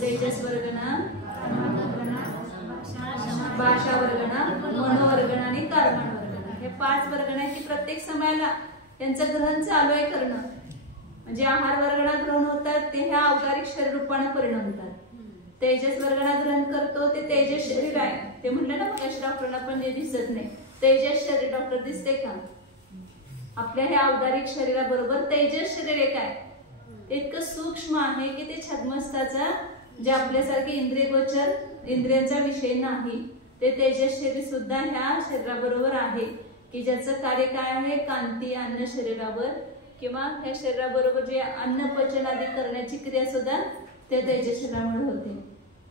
तेजस वर्गणा, भाषा वर्गणा, मनोवर्गणा आणि कर्मण वर्गणा, हे हे 5 वर्गण आहे की प्रत्येक समयाला त्यांचं ग्रहण चालू आहे करणं. म्हणजे आहार वर्गणा ग्रहण होतात ते ह्या अवतारिक शरीर रूपाने परिणमतात. तेजस वर्गणा ग्रहण करतो ते तेजस शरीर आहे. ते म्हणलं ना मग डॉक्टरला पण जे दिसत नाही तेजस शरीर. डॉक्टर दिसते का? आपल्या ह्या अवतारिक शरीराबरोबर तेजस शरीर एक आहे. ते इतकं सूक्ष्म आहे की ते छद्मस्ताचा जे आपल्यासारखे इंद्रियगोचर इंद्रियांचा विषय नाही. ते तेजस शरीर सुद्धा ह्या शरीराबरोबर आहे की ज्याचं कार्य काय आहे कांती अन्न शरीरावर किंवा ह्या शरीराबरोबर जे अन्न पचन आदी करण्याची क्रिया सुद्धा त्या तेजस शरीरामुळे होते.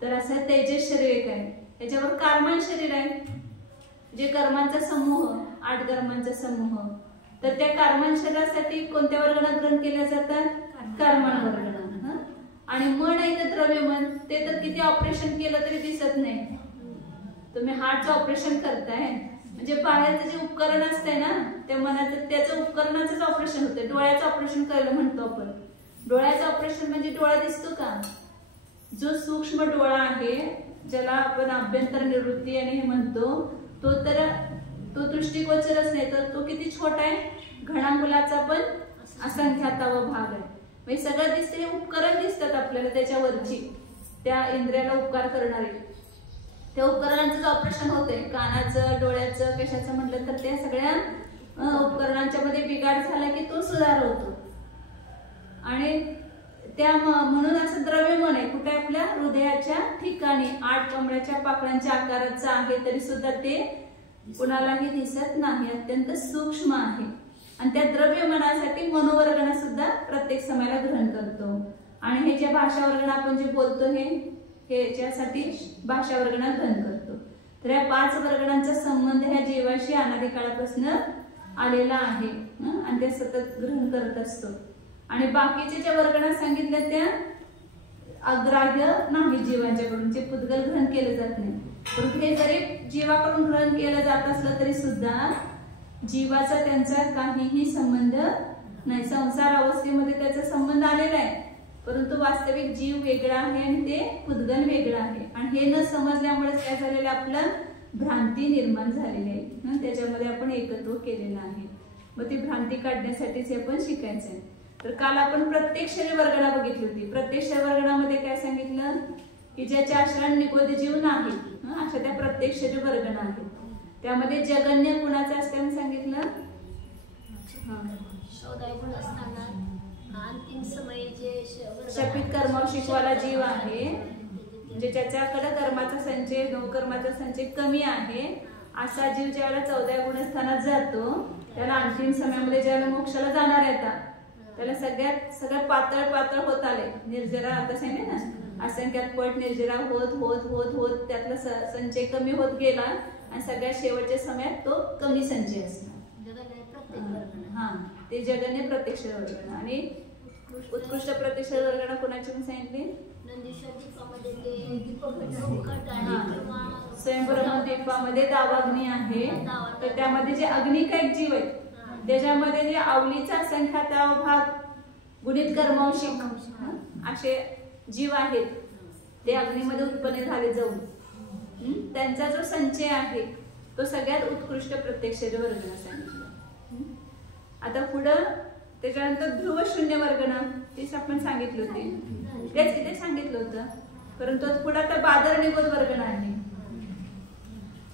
तर असं तेजस शरीर एक आहे. त्याच्यावर कर्मान शरीर आहे जे कर्मांचा समूह 8 कर्मांचा समूह. तर त्या कर्मान शरीरासाठी कोणत्या वर्गणा ग्रहण केल्या जातात? कर्मान वर्गणा. आणि मन आहे तर द्रव्य मन. ते तर किती ऑपरेशन केलं तरी दिसत नाही. तुम्ही हार्टचं ऑपरेशन करताय म्हणजे बाहेरचं जे उपकरण असतंय ना त्या मनाचं त्याचं उपकरणाचंच ऑपरेशन होतंय. डोळ्याचं ऑपरेशन करायला म्हणतो आपण. डोळ्याचं ऑपरेशन म्हणजे डोळा दिसतो का? जो सूक्ष्म डोळा आहे ज्याला आपण अभ्यंतर निवृत्ती आणि हे म्हणतो तो दृष्टिगोचरच नाही तर तो किती छोटा आहे. घणा मुलाचा पण असंख्यातावा भाग आहे. म्हणजे सगळं दिसते. हे उपकरण दिसतात आपल्याला त्याच्यावरची त्या इंद्रियाला उपकार करणारे. त्या उपकरणांचं ऑपरेशन होते कानाचं डोळ्याचं कशाचं म्हटलं तर त्या सगळ्या उपकरणांच्या मध्ये बिघाड झाला की तो सुधार होतो. आणि त्या म्हणून असं द्रव्य मन आहे कुठे आपल्या हृदयाच्या ठिकाणी 8 कमळाच्या पाकळ्यांच्या आकाराचं आहे तरी सुद्धा ते कुणालाही दिसत नाही. अत्यंत सूक्ष्म आहे. आणि त्या द्रव्य मनासाठी मनोवर्गणा सुद्धा प्रत्येक समयाला ग्रहण करतो. आणि हे जे भाषा वर्गणा आपण जे बोलतो हे याच्यासाठी भाषा वर्गणा ग्रहण करतो. तर या 5 वर्गणांचा संबंध ह्या जीवाशी अनादी काळापासून आलेला आहे आणि ते सतत ग्रहण करत असतो. आणि बाकीचे ज्या वर्गणा सांगितल्या त्या अग्राह्य नाही जीवांच्याकडून जे पुद्गल ग्रहण केले जात नाही. परंतु हे जरी जीवाकडून ग्रहण केलं जात असलं तरी सुद्धा जीवाचा त्यांचा काहीही संबंध नाही. संसार अवस्थेमध्ये त्याचा संबंध आलेला आहे परंतु वास्तविक जीव वेगळा आहे आणि ते पुद्गल वेगळा आहे. आणि हे न समजल्यामुळे काय झालेलं आपलं भ्रांती निर्माण झालेली आहे. त्याच्यामध्ये आपण एकत्व केलेलं आहे. मग ती भ्रांती काढण्यासाठीच आपण शिकायचं आहे. तर काल आपण प्रत्येक शरीर वर्गणा बघितली होती. प्रत्येक शरीर वर्गणामध्ये काय सांगितलं की ज्याच्या आश्रम निगोदी जीव नाही अशा त्या प्रत्येक शरीर वर्गणा आहेत. त्यामध्ये जगन्य गुणाचं असल्याने सांगितलं अंतिम समय जे शपित कर्म शिकवायला जीव आहे म्हणजे ज्याच्याकडे कर्माचा संचय कर्माचा संचय कमी आहे असा जीव ज्यावेळेला 14 गुणस्थानात जातो त्याला अंतिम समयामध्ये ज्यावेळेला मोक्षाला जाणार येतात त्याला सगळ्यात पातळ होत आले. निर्जरा आता सांगितले ना असंख्यात पट निर्जरा होत होत होत होत त्यातला संचय कमी होत गेला आणि सगळ्यात शेवटच्या समयात तो कमी संचय असणार. हा ते जगन्य प्रत्यक्ष वर्गणा. आणि उत्कृष्ट प्रत्यक्ष वर्गणा कोणाची पण सांगितली? स्वयंब्रह्म दीपामध्ये दावाग्नी आहे. तर त्यामध्ये जे अग्निकायक जीव आहेत त्याच्यामध्ये जे आवलीचा असंख्यात भाग गुणित कर्मांशिक असे जीव आहेत ते अग्नीमध्ये उत्पन्न झाले जाऊन त्यांचा जो संचय आहे तो सगळ्यात उत्कृष्ट प्रत्यक्ष वर्गणा सांगितला. आता पुढं त्याच्यानंतर ध्रुव शून्य वर्गणा तेच आपण सांगितलं होते तेच किती सांगितलं होतं. परंतु पुढे आता बादर निगोद वर्गणा आहे.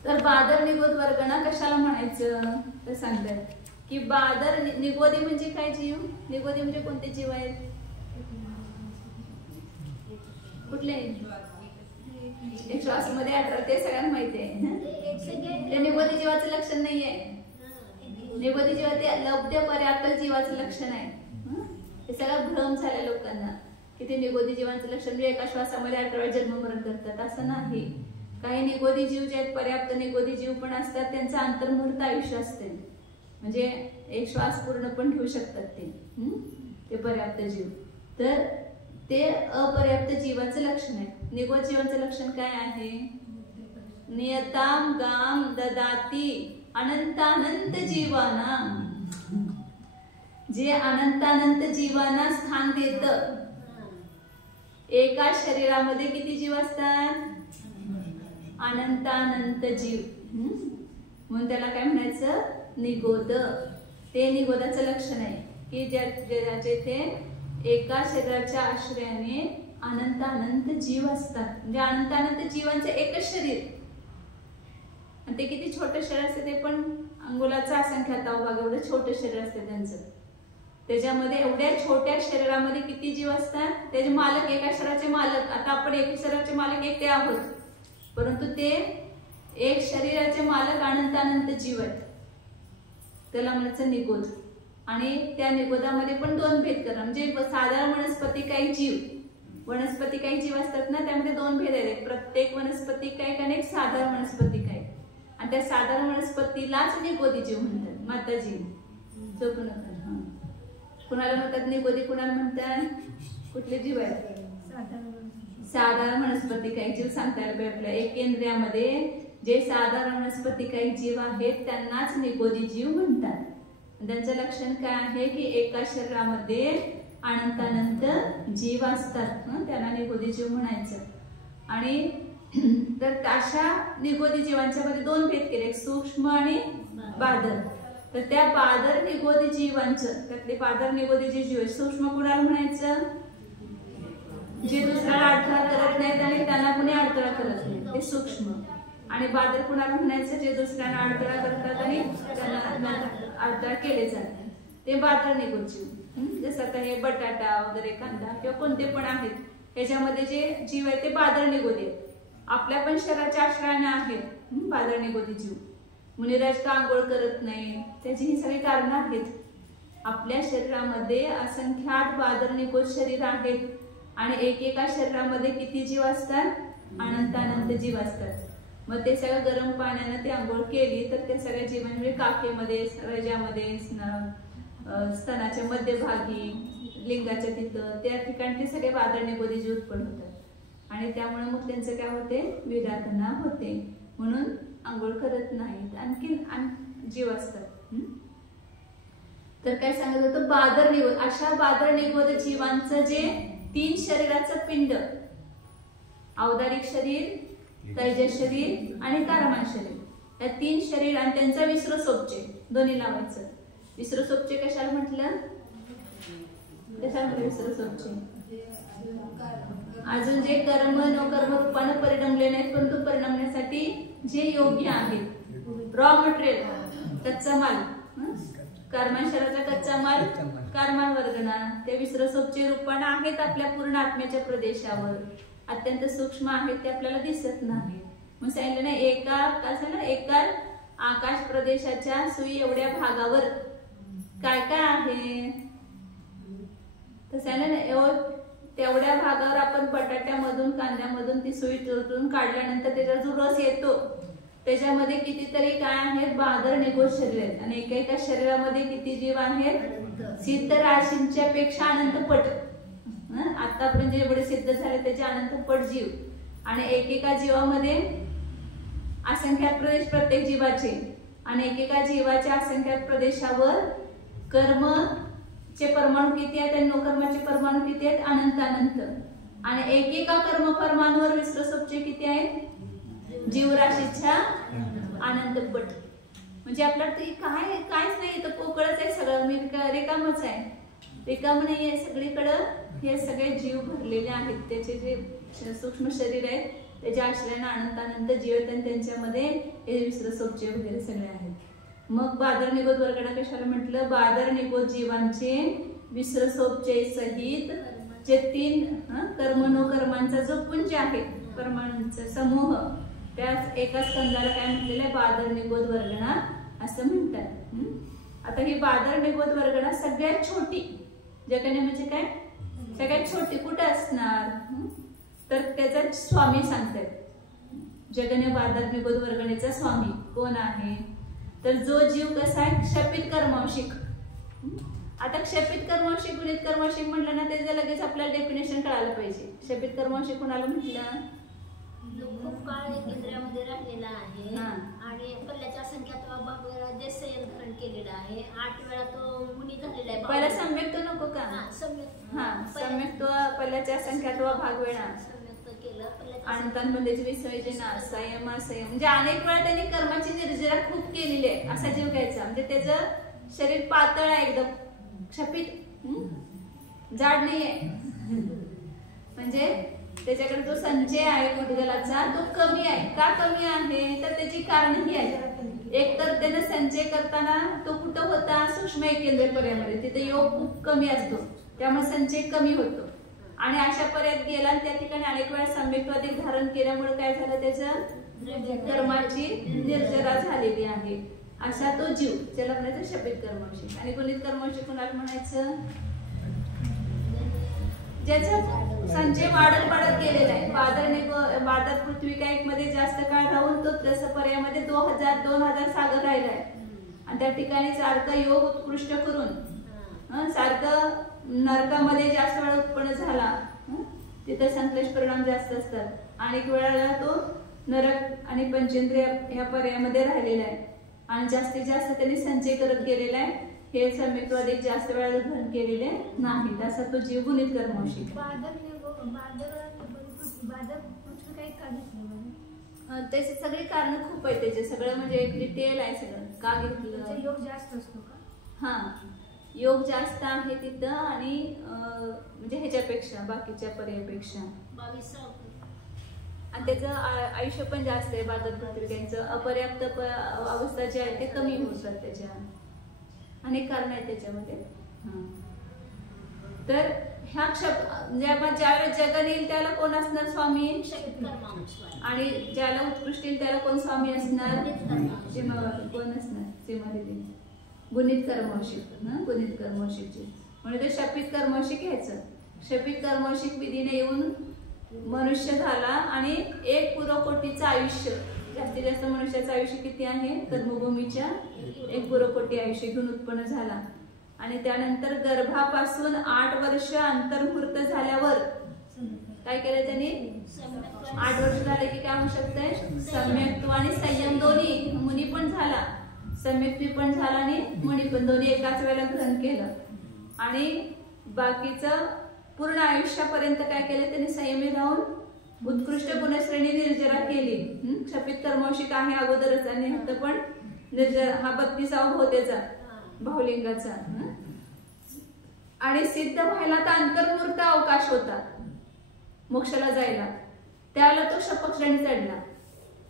तर बादर निगोद वर्गणा कशाला म्हणायचं तर सांगतात की बादर निगोदी म्हणजे काय जीव? निगोदी म्हणजे कोणते जीव आहेत? कुठले? 108 मध्ये 18 ते सगळ्यांना माहिती आहे. ते निगोदी जीवाचं लक्षण नाहीये. निगोदी जीवा ते लब्ध पर्याप्त जीवाचं लक्षण आहे. हे सगळं भ्रम झाल्या लोकांना की ते निगोदी जीवांचं लक्षण म्हणजे एका श्वासामध्ये 18 जन्म मरण करतात असं नाही. काही निगोदी जीव जे आहेत पर्याप्त निगोदी जीव पण असतात त्यांचं अंतर्मुहूर्त आयुष्य असते म्हणजे एक श्वास पूर्ण पण ठेवू शकतात ते पर्याप्त जीव. तर ते अपर्याप्त जीवाचं लक्षण आहे. निगोद जीवांचं लक्षण काय आहे? नियताम गाम ददाती अनंतानंत जीवाना. जे अनंतानंत जीवांना स्थान देत. एका शरीरामध्ये किती जीव असतात? अनंतानंत जीव. म्हणून त्याला काय म्हणायचं? निगोद. ते निगोदाचं लक्षण आहे की ज्याचे ते एका शरीराच्या आश्रयाने अनंत अनंत जीव असतात. म्हणजे अनंत अनंत जीवांचं एकच शरीर, आणि ते किती छोटं शरीर असते ते पण अंगुलाचा असंख्यात भाग एवढं छोटं शरीर असते त्यांचं. त्याच्यामध्ये एवढ्या छोट्या शरीरामध्ये किती जीव असतात. त्याचे मालक, एका शरीराचे मालक. आता आपण एका शरीराचे मालक एकटे आहोत, परंतु ते एक शरीराचे मालक अनंत अनंत जीव आहेत. त्याला म्हणायचं निगोद. आणि त्या निगोदामध्ये पण दोन भेद करा. म्हणजे साधारण वनस्पती काही जीव, वनस्पती काही जीव असतात ना, त्यामध्ये दोन भेद आहेत. प्रत्येक वनस्पती काय आणि एक साधारण वनस्पती काय. आणि त्या साधारण वनस्पतीलाच निगोदी जीव म्हणतात. माताजी झोपू नका. कुणाला म्हणतात निगोदी, कुणाला म्हणतात कुठले जीव आहेत. साधारण वनस्पती काही जीव सांगता यायला पाहिजे आपल्या. एक केंद्रामध्ये जे साधारण वनस्पती काही जीव आहेत त्यांनाच निगोदी जीव म्हणतात. त्यांचं लक्षण काय आहे की एका शरीरामध्ये अनंत अनंत जीव असतात, त्यांना निगोदी जीव म्हणायचं. आणि तर अशा निगोदी जीवांच्या मध्ये दोन भेद केले, एक सूक्ष्म आणि बादर. तर त्या बादर निगोदी जीवांचं, त्यातले बादर निगोदी जे जीव, सूक्ष्म कुणाला म्हणायचं, जे दुसऱ्याला अडथळा करत नाहीत आणि त्यांना कुणी अडथळा करत नाही, ते सूक्ष्म. आणि बादर कुणाला म्हणायचं, जे दुसऱ्यांना अडथळा करतात आणि त्यांना अडथळा केले जातात, ते बादर निगोदी जीव. जसं आता हे बटाटा वगैरे, कांदा किंवा कोणते पण आहेत, ह्याच्यामध्ये जे जीव आहेत ते बादर निगोदी आहेत. आपल्या पण शरीराच्या आश्रयाने आहेत बादर निगोदी जीव. मुनिराज का आंघोळ करत नाही, त्याची ही सगळी कारणं आहेत. आपल्या शरीरामध्ये असंख्यात बादर निगोद शरीर आहेत आणि एकेका शरीरामध्ये किती जीव असतात, अनंत अनंत जीव असतात. मग ते सगळं गरम पाण्याने ते आंघोळ केली तर त्या सगळ्या जीवांमध्ये काखेमध्ये, रजामध्ये, स्तनाच्या मध्यभागी, लिंगाच्या तिथं, त्या ठिकाणी ते सगळे बादर निगोदी जीव उत्पन्न होतात. आणि त्यामुळे मग त्यांचं काय होते, विरातना होते, म्हणून आंघोळ करत नाहीत. आणखीन जीव असतात. तर काय सांगत होतं, बादर निगोद. अशा बादर निगोद जीवांचं जे तीन शरीराचं पिंड, औदारिक शरीर, तैजस शरीर आणि कारमान शरीर, या तीन शरीर आणि त्यांचा विसरसोपचे दोन्ही लावायचं. विसरसोपचे कशाला म्हटलं, कशाला म्हटलं विसरसोपचे. अजून जे कर्म न कर्म रूपाने परिणमले नाहीत, परंतु परिणमण्यासाठी जे योग्य आहेत, रॉ मटेरियल, कच्चा माल, कर्मान शरीराचा कच्चा माल, कर्मान वर्गना, ते विसरसोपचे रूपाने आहेत आपल्या पूर्ण आत्म्याच्या प्रदेशावर, अत्यंत सूक्ष्म आहेत, ते आपल्याला दिसत नाही. मग सांगितलं ना, एका आकाश प्रदेशाच्या सुई एवढ्या भागावर काय काय आहे, तर सांगितलं ना, तेवढ्या भागावर आपण बटाट्यामधून, कांद्यामधून ती सुई चोचून काढल्यानंतर त्याचा जो रस येतो त्याच्यामध्ये कितीतरी काय आहेत, बादर निगोद शरीर आहेत. आणि एका शरीरामध्ये किती जीव आहेत, सिद्ध राशींच्या पेक्षा अनंत पट. आतापर्यंत जेवढे सिद्ध झाले त्याचे अनंत पट जीव. आणि एकेका जीवामध्ये असंख्यात प्रदेश प्रत्येक जीवाचे, आणि एकेका जीवाच्या असंख्यात प्रदेशावर कर्म चे परमाणु किती आहेत आणि नोकर्माचे परमाणु किती आहेत, अनंत अनंत. आणि एकेका कर्म परमाणूवर विसरसोपचे किती आहेत, जीवराशीच्या अनंत पट. म्हणजे आपल्याला काहीच नाही, तर पोकळच आहे सगळं, मी रिकामच आहे, रिकाम नाहीये. सगळीकडं हे सगळे जीव भरलेले आहेत. त्याचे जे सूक्ष्म शरीर आहेत त्याच्या आश्रयाने अनंत अनंत जीव आहेत आणि त्यांच्यामध्ये हे विसरसोपचे वगैरे सगळे आहेत. मग बादर निगोद वर्गणा कशाला म्हटलं, बादर निगोद जीवांचे विसरसोपचे सहित जे तीन कर्म नो कर्मांचा जो पुंज आहे, परमाणूंचा समूह, त्याच एका स्कंदाला काय म्हटलेलं आहे, बादर निगोद वर्गणा असं म्हणतात. आता ही बादर निगोद वर्गणा सगळ्यात छोटी जगाने, म्हणजे काय सगळ्यात छोटी कुठे असणार, तर त्याचा स्वामी सांगतात. जगने बादर निगोद वर्गणेचा स्वामी कोण आहे, तर जो जीव कसा आहे, क्षपित कर्मांशिक. आता क्षपित कर्मांशिक, गुणित कर्मांशिक म्हटलं ना, त्याचं लगेच आपल्याला डेफिनेशन कळायला पाहिजे. क्षपित कर्मांशिक कोणाला म्हटलं, खूप काळ केंद्रामध्ये राहिलेला आहे आणि पल्ल्याच्या संख्यात्वा भाग वेळा जे संयम धारण केलेला आहे, 8 वेळा तो मुनी झालेला आहे. पहिला सम्यक्त नको का, सम्यक्त सम्यक्त पल्ल्याच्या संख्यात्वा भाग वेळा, केलं अनंतांमध्येच विसर्जना, संयम, असंयम, म्हणजे अनेक वेळा त्यांनी कर्माची निर्जरा खूप केलेली आहे. असा जीव घ्यायचा, म्हणजे त्याचं शरीर पातळ आहे, एकदम क्षपित, जाड नाहीये. म्हणजे त्याच्याकडे जो संचय आहे गुडघलाचा तो कमी आहे. का कमी आहे तर त्याची कारण ही आहे. एक तर त्यानं संचय करताना तो कुठं होता, सूक्ष्म एकेंद्रिय पर्यामध्ये, तिथे योग खूप कमी असतो, त्यामुळे संचय कमी होतो. आणि अशा पर्यायात गेला आणि त्या ठिकाणी अनेक वेळा सम्यक्त्वादी धारण केल्यामुळे काय झालं, त्याचं कर्माची निर्जरा झालेली आहे. असा तो जीव, त्याला म्हणायचं शपित कर्मवशी. आणि गुणित कर्मवशी कुणाला म्हणायचं, ज्याचा संचय वाढत गेलेला आहे. बादर पृथ्वी एक मध्ये जास्त काळ राहून तो तसं पर्यायामध्ये 2000 सागर राहिलाय. आणि त्या ठिकाणी सारखं योग उत्कृष्ट करून सारखं नरकामध्ये जास्त वेळा उत्पन्न झाला, तिथे संक्लेश परिणाम जास्त असतात. अनेक वेळा तो नरक आणि पंचेंद्रिय ह्या पर्यायामध्ये राहिलेला आहे. आणि जास्तीत जास्त त्यांनी संचय करत गेलेला आहे. हे सम्यक्त्वादी जास्त वेळा ग्रहण केलेले नाही. असा तो जीव गुणित कर्मवशी. त्याचे सगळे कारण खूप आहे, त्याचे सगळं म्हणजे एक डिटेल आहे सगळं. का घेतलं, योग जास्त असतो का? हा, योग जास्त आहे तिथं. आणि म्हणजे ह्याच्यापेक्षा बाकीच्या पर्यायापेक्षा 22 आणि त्याचं आयुष्य पण जास्त आहे. बादर पृथ्वीकांचं अपर्याप्त अवस्था जे आहे ते कमी होतात. त्याच्या अनेक कारण आहेत त्याच्यामध्ये. तर ह्या ज्यावेळेस जगन येईल त्याला कोण असणार, स्वामी. आणि ज्याला उत्कृष्ट येईल त्याला कोण स्वामी असणार, कोण असणार, सीमादेवी. गुणित कर्मवशिक, गुणित कर्मवशिकची म्हणजे ते शपित कर्मवशिक घ्यायचं. शपित कर्मवशिक विधीने येऊन मनुष्य झाला आणि 1 पुरोकोटीचं आयुष्य, जास्तीत जास्त मनुष्याचं आयुष्य किती आहे, कर्मभूमीच्या 1 पुरोकोटी आयुष्य घेऊन उत्पन्न झाला. आणि त्यानंतर गर्भापासून 8 वर्ष अंतर्मुहूर्त झाल्यावर काय केलं त्यांनी, 8 वर्ष झाले की काय होऊ शकतंय, सम्यक्त्व आणि संयम दोन्ही. मुनी पण झाला, सम्यक्त्वी पण झाला आणि मुनी पण, दोन्ही एकाच वेळेला ग्रहण केलं. आणि बाकीचं पूर्ण आयुष्यापर्यंत काय केलं त्यांनी, संयमी राहून उत्कृष्ट गुणश्रेणी निर्जरा केली. क्षपित कर्मवशिक आहे अगोदरच, आणि हत्त पण निर्जरा, हा 32वा भाव त्याचा भावलिंगाचा. आणि सिद्ध व्हायला तर अंतर्मुहूर्त अवकाश होता मोक्षाला जायला, त्याला तो शपथ श्रेणी चढला.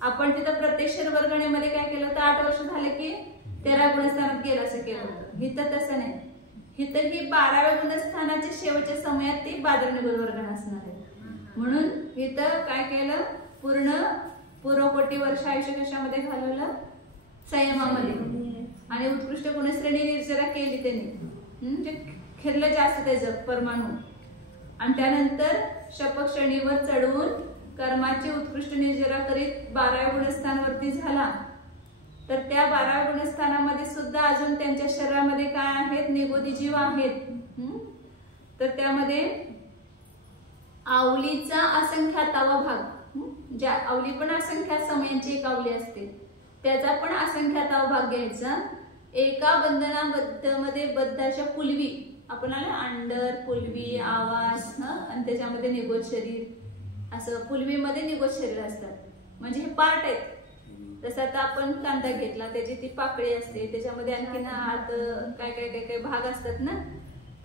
आपण तिथं प्रत्यक्ष वर्गणीमध्ये काय केलं होतं, 8 वर्ष झाले की 13 गुणस्थानात गेलं असं केलं होतं. हिथं तसं नाही. हिथं ही 12व्या गुणस्थानाच्या शेवटच्या समयात ती बादरणी गुणवर्गण असणार आहे. म्हणून इथं काय केलं, पूर्ण पुरोकोटी वर्ष आयुष्य कशामध्ये घालवलं, संयमामध्ये. आणि उत्कृष्ट गुणश्रेणी निर्जरा केली त्यांनी, म्हणजे खेरलं जास्त त्याचं परमाणू. आणि त्यानंतर शपथ श्रेणीवर चढवून कर्माची उत्कृष्ट निर्जरा करीत 12व्या गुणस्थानावरती झाला. तर त्या 12व्या गुणस्थानामध्ये सुद्धा अजून त्यांच्या शरीरामध्ये काय आहेत, निगोदी जीव आहेत. तर त्यामध्ये आवलीचा असंख्यातावा भाग, ज्या आवली पण असंख्यात समयांची एक आवली असते, त्याचा पण असंख्यातावा भाग घ्यायचा. एका बंधनामध्ये बद्धाच्या पुलवी, आपण आलं अंडर, पुलवी, आवास, आणि त्याच्यामध्ये निगोद शरीर, असं पुलवीमध्ये निगोद शरीर असतात. म्हणजे हे पार्ट आहेत. जसं आता आपण कांदा घेतला, त्याची ती पाकळी असते, त्याच्यामध्ये आणखीन हात काय काय काय काय भाग असतात ना,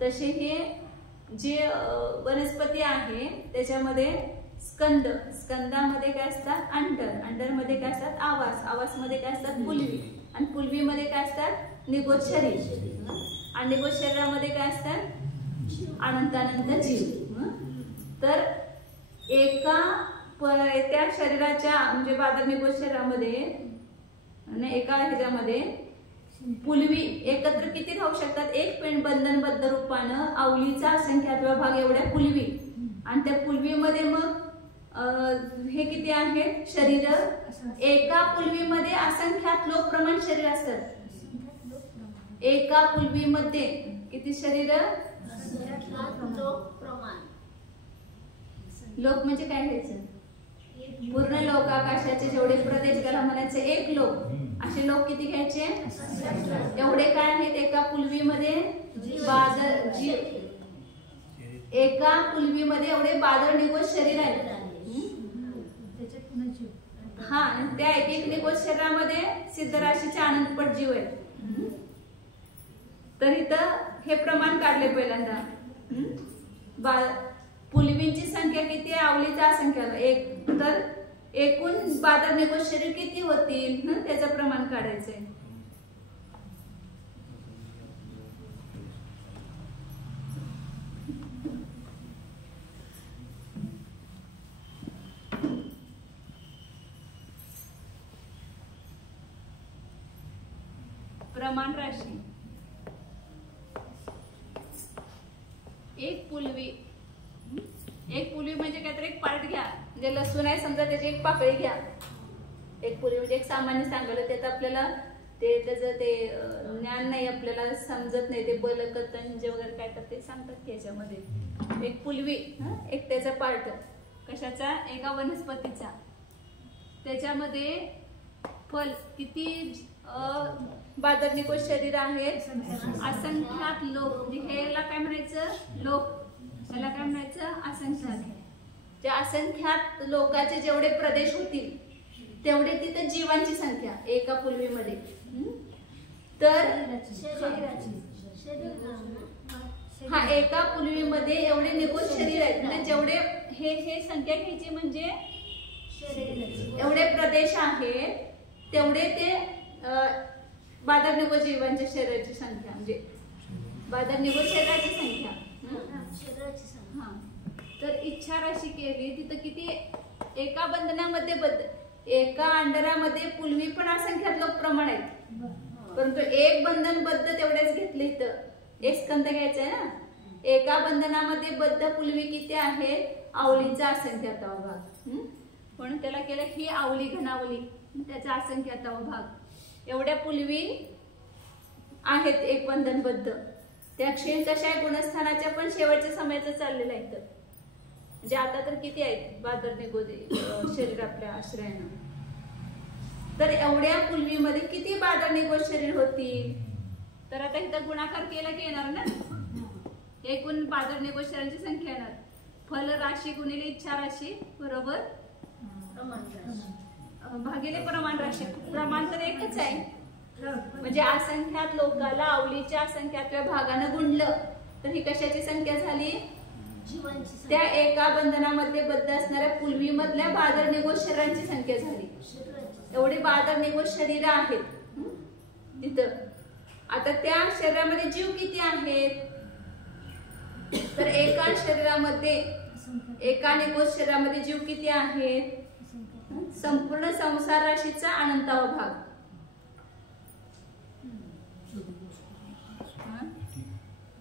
तसे हे जे वनस्पती आहे त्याच्यामध्ये स्कंद, स्कंदामध्ये काय असतात अंडर, अंडरमध्ये काय असतात आवास, आवासमध्ये काय असतात पुलवी, आणि पुलवीमध्ये काय असतात निगोद शरीर, आणि निगोद शरीरामध्ये काय असतात अनंतानंत जीव. तर एका त्या शरीराच्या म्हणजे बादर निगोद शरीरामध्ये आणि एका ह्याच्यामध्ये पुलवी एकत्र किती राहू शकतात, एक पेंड बंधनबद्ध रूपानं आवलीचा असंख्यात्वा भाग एवढ्या पुलवी. आणि त्या पुलवीमध्ये मग हे किती आहेत शरीर, एका पुलवीमध्ये असंख्यात लोक प्रमाण शरीर असतात. एका पुलवीमध्ये किती शरीर, लोक म्हणजे काय घ्यायचं, पूर्ण लोक आकाशाचे जेवढे प्रदेश त्याला म्हणायचे एक लोक, असे लोक किती घ्यायचे, एवढे काय आहेत एका पुलवीमध्ये एका पुलवीमध्ये एवढे बादर निगोद शरीर आहेत. हा, आणि त्या एक एक निकोज शरीरामध्ये सिद्ध राशीचे अनंतपट जीव आहेत. तर इथं हे प्रमाण काढले पहिल्यांदा. पुलवींची संख्या किती आहे, आवलीचा असंख्या एक, तर एकूण बादर निकोज शरीर किती होतील त्याचं प्रमाण काढायचंय. प्रमाण राशी एक पुलवी म्हणजे काहीतरी एक पार्ट घ्या, म्हणजे लसूण आहे समजा त्याची एक पाकळी घ्या. एक पुलवी म्हणजे एक सामान्य सांगायला त्यात आपल्याला त्याचं ते ज्ञान नाही, आपल्याला समजत नाही, ते बलकतंज वगैरे काय तर ते सांगतात की याच्यामध्ये. एक पुलवी एक त्याचा पार्ट कशाचा, एका वनस्पतीचा. त्याच्यामध्ये फल किती बादर निकोज शरीर आहेत, असंख्यात लोक, म्हणजे ह्याला काय म्हणायचं, लोक, ह्याला काय म्हणायचं, असंख्यात. जे असंख्यात लोकांचे जेवढे प्रदेश होतील तेवढे तिथे जीवांची संख्या एका पुलवीमध्ये. तर हा, एका पुलवीमध्ये एवढे निकोज शरीर आहेत ना, जेवढे हे संख्या घ्यायची म्हणजे एवढे प्रदेश आहेत तेवढे ते बादर निकोज जीवांच्या शरीराची संख्या, म्हणजे बादर निकोज शरीराची संख्या. हा, तर इच्छा राशी केली तिथं किती, एका बंधनामध्ये एका अंडरामध्ये पुलवी पण असंख्यात लोक प्रमाण आहेत, परंतु एक बंधन बद्ध तेवढेच घेतले. इथं एक स्कंद घ्यायचा आहे ना, एका बंधनामध्ये बद्ध पुलवी किती आहे, आवलीचा असंख्यात भाग. म्हणून त्याला केलं ही आवली घनावली, त्याचा असंख्यात भाग. एवढ्या पुलवी आहेत एक बंधनबद्ध. त्या क्षीण कशा आहे, गुणस्थानाच्या पण शेवटच्या समयाचं चाललेलं आहे. म्हणजे आता तर किती आहेत बादर निकोज शरीर आपल्या आश्रयानं. तर एवढ्या पुलवीमध्ये किती बादर निकोज शरीर होतील, तर आता इथं गुणाकार केला की येणार ना, एकूण बादर निकोज शरीरांची संख्या येणार. फल राशी गुणिले इच्छा राशी बरोबर भागिले प्रमाण राशी. प्रमाण तर एकच आहे, म्हणजे असंख्यात लोकाला आवलीच्या असंख्यातव्या भागानं गुणलं तर ही कशाची संख्या झाली, त्या एका बंधनामध्ये बद्ध असणाऱ्या पुलवी मधल्या बादर निकोज शरीरांची संख्या झाली. एवढे बादर निकोज शरीर आहेत तिथं. आता त्या शरीरामध्ये जीव किती आहेत, तर एका शरीरामध्ये, एका निकोज शरीरामध्ये जीव किती आहेत, संपूर्ण संसार राशीचा अनंतावा भाग.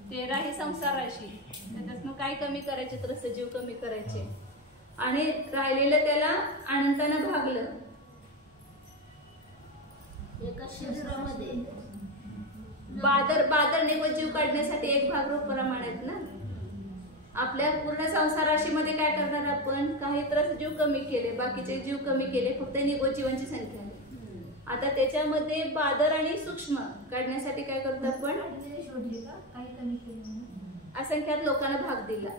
13 ही संसार राशी, त्याच्यातून काय कमी करायचे तर सजीव कमी करायचे, आणि राहिलेलं त्याला अनंतानं भागलं. एका शरीरामध्ये बादर निकोज जीव काढण्यासाठी एक भाग रूप प्रमाण आहेत ना. आपल्या पूर्ण संसार राशीमध्ये काय करणार आपण, काही तर जीव कमी केले, बाकीचे जीव कमी केले, फक्त निकोज जीवांची संख्या आहे. आता त्याच्यामध्ये बादर आणि सूक्ष्म काढण्यासाठी काय करतो आपण, असंख्यात लोकांना भाग दिला.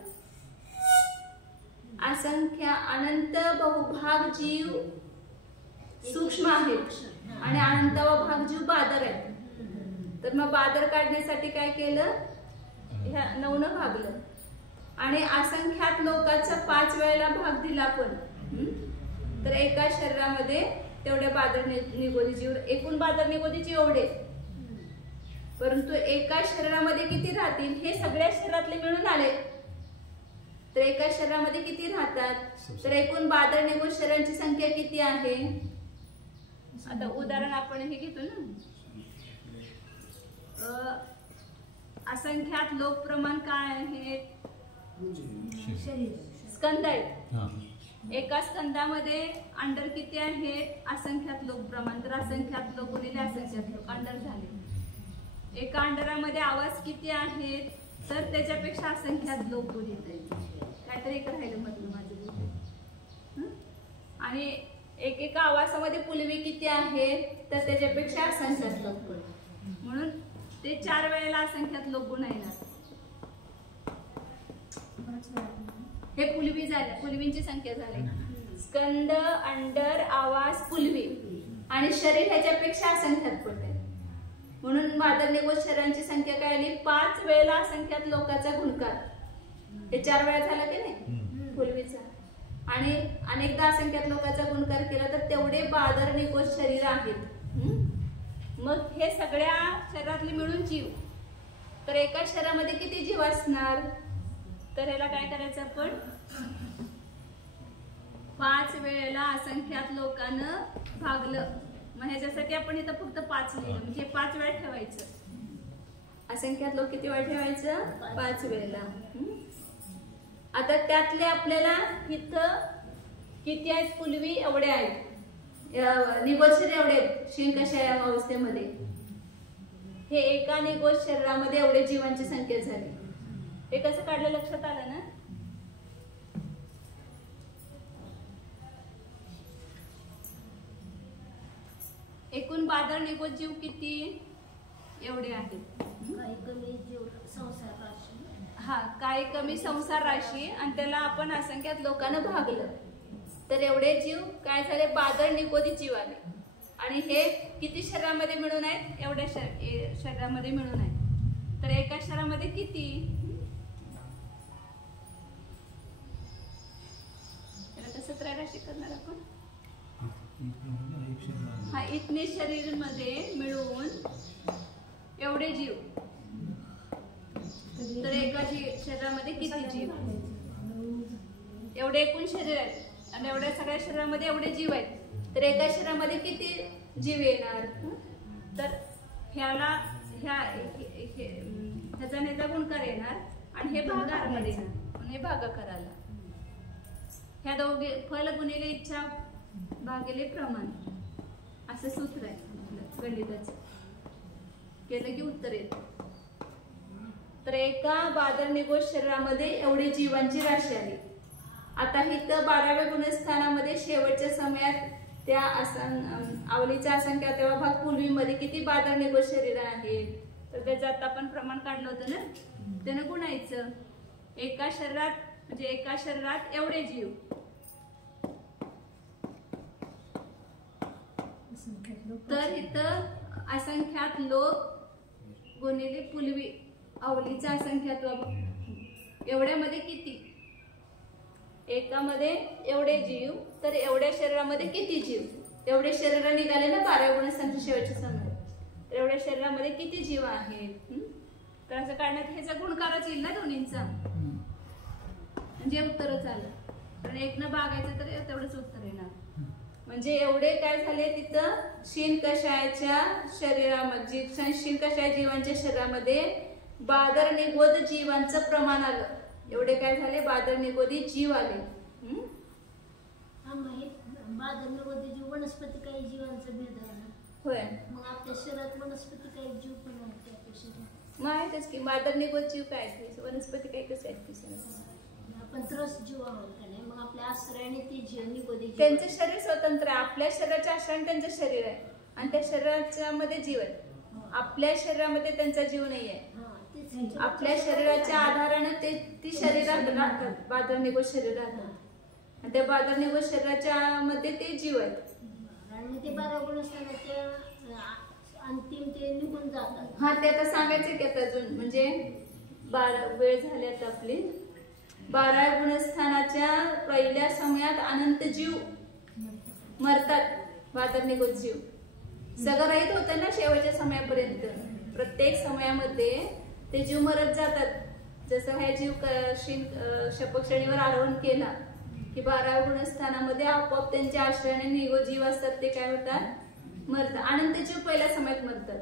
असंख्या अनंत बहुभाग जीव सूक्ष्म आहेत आणि अनंतावा भाग जीव बादर आहेत. तर मग बादर काढण्यासाठी काय केलं, ह्या 9 भागलं आणि असंख्यात लोकांचा 5 वेळेला भाग दिला आपण. तर एका शरीरामध्ये तेवढे बादर निकोजी जीव, एकूण बादर निकोजी जीव एवढे, परंतु एका शरीरामध्ये किती राहतील हे सगळ्या शरीरातले मिळून आले. तर एका शरीरामध्ये किती राहतात, तर एकूण बादर निकोज शरीरांची संख्या किती आहे. आता उदाहरण आपण हे घेतो ना, असंख्यात लोक प्रमाण काय आहे, स्कंद आहेत. एका स्कंदामध्ये अंडर किती आहेत, असंख्यात लोक प्रमाण, तर असंख्यात लोक गुणिले असंख्यात लोक अंडर झाले. एका अंडरामध्ये आवाज किती आहेत, तर त्याच्यापेक्षा असंख्यात लोक गुणित आहेत. काहीतरी एक राहिलं म्हटलं माझं. आणि एकेका आवासामध्ये पुलवी किती आहेत, तर त्याच्यापेक्षा असंख्यात लोक, म्हणून ते 4 वेळेला असंख्यात लोक गुण येणार. हे पुलवी झाले, पुलवींची संख्या झाली. स्कंद, अंडर, आवास, पुलवी आणि शरीर ह्याच्यापेक्षा असंख्यात पट आहे. म्हणून बादर निगोज शरीरांची संख्या काय आली? 5 वेळेला असंख्यात लोकांचा गुणकार. हे 4 वेळा झाला की नाही पुलवीचा. आणि अनेकदा असंख्यात लोकांचा गुणकार केला तर तेवढे बादर निगोज शरीर आहेत. मग हे सगळ्या शरीरातले मिळून जीव. तर एका शरीरामध्ये किती जीव असणार? तर ह्याला काय करायचं आपण? 5 वेळेला असंख्यात लोकांना भागलं. मग ह्याच्यासाठी आपण इथं फक्त 5 लिहिलं, म्हणजे 5 वेळा ठेवायचं. असंख्यात लोक किती वेळा ठेवायचं? 5 वेळेला. आता त्यातले आपल्याला इथं किती आहेत? पुलवी एवढे आहेत, निगोज शरीर एवढे आहेत शिंकशा अवस्थेमध्ये. हे एका निगोज शरीरामध्ये एवढे जीवांची संख्या झाली. हे कसं काढलं लक्षात आलं ना? एकूण बादर निगोज जीव किती? एवढे आहेत. काही कमी जीव संसार राशी. हा, काही कमी संसार राशी आणि त्याला आपण असंख्यात लोकांना भागलं तर एवढे जीव काय झाले? बादर निगोदी जीव आले. आणि हे किती शरीरामध्ये मिळून आहेत? एवढ्या शरीरामध्ये मिळून आहेत. तर एका शरीरामध्ये किती? त्याला कसं त्रैराशी करणार आपण? हा, इतने शरीर मध्ये मिळून एवढे जीव. तर एका शरीरामध्ये किती जीव? एवढे एकूण शरीर आहेत आणि एवढ्या सगळ्या शरीरामध्ये एवढे जीव आहेत. तर एका शरीरामध्ये किती जीव येणार? तर ह्याला ह्याचा नेता गुणकार येणार आणि हे भागाकारामध्ये येणार. हे भागाकाराला ह्या दोघे फल गुणिले इच्छा भागिले प्रमाण असं सूत्र आहे गणिताचं. केलं की उत्तर येतं. तर एका बादर निगोज शरीरामध्ये एवढी जीवांची राशी आली. आता इथं 12व्या गुणस्थानामध्ये शेवटच्या समयात त्या आवलीचा असंख्यातवा भाग पुलवीमध्ये किती बादर निगोज शरीर आहेत? तर त्याचं आता आपण प्रमाण काढलं होतं ना, त्यानं गुणायचं. एका शरीरात म्हणजे एका शरीरात एवढे जीव. तर इथं असंख्यात लोक गुणिले पुलवी अवलीचा असंख्यात्व एवढ्यामध्ये किती? एकामध्ये एवढे जीव तर एवढ्या शरीरामध्ये किती जीव? एवढे शरीर निघाले ना 12 गुणस्थानाच्या शेवटच्या समय. तर एवढ्या शरीरामध्ये किती जीव आहेत? तर असं काढण्यात ह्याचा गुणकारच येईल ना दोन्हींचा, म्हणजे उत्तरच आलं. कारण एक न भागायचं तर तेवढंच उत्तर येणार. म्हणजे एवढे काय झाले तिथं शिनकशाच्या शरीरामध्ये, शिनकशाय जीवांच्या शरीरामध्ये बादर निगोद जीवांचं प्रमाण आलं. एवढे काय झाले? बादर निगोदी जीव आले. बादर निगोदी जीव वनस्पती काही जीवांचा भेद आहे ना. होय. मग आपल्या शरीरात वनस्पती काही जीव पण आहेत आपल्या शरीरात. माहितच की बादर निगोद जीव काय आहेत, वनस्पती काय कसे आहेत. आपण त्रस जीव आहोत का नाही? मग आपल्या आश्रयाने ती जीव निगोदी जीव. त्यांचं शरीर स्वतंत्र आहे. आपल्या शरीराच्या आश्रयाने त्यांचं शरीर आहे आणि त्या शरीराच्या मध्ये जीव आहे. आपल्या शरीरामध्ये त्यांचा जीव नाही आहे. आपल्या शरीराच्या आधाराने ती शरीरात राहतात. बादर निगोज शरीर राहतात आणि त्या बादर निगोज शरीराच्या मध्ये ते जीव आहेत. आणि ते 12 गुणस्थानाच्या अंतिम ते निघून जातात. हा, ते आता सांगायचं की आता अजून म्हणजे 12 वेळ झाली आता आपली. 12 गुणस्थानाच्या पहिल्या समयात अनंत जीव मरतात. बादर निगोज जीव सगळं राहित होतं ना शेवटच्या समयापर्यंत. प्रत्येक समयामध्ये ते जीव मरत जातात. जसं हे जीव शपक श्रेणीवर आरोहण केला की 12 गुणस्थानामध्ये आपोआप त्यांच्या आश्रयाने निगोज जीव असतात ते काय होतात? मरतात. अनंत जीव पहिल्या समयात मरतात.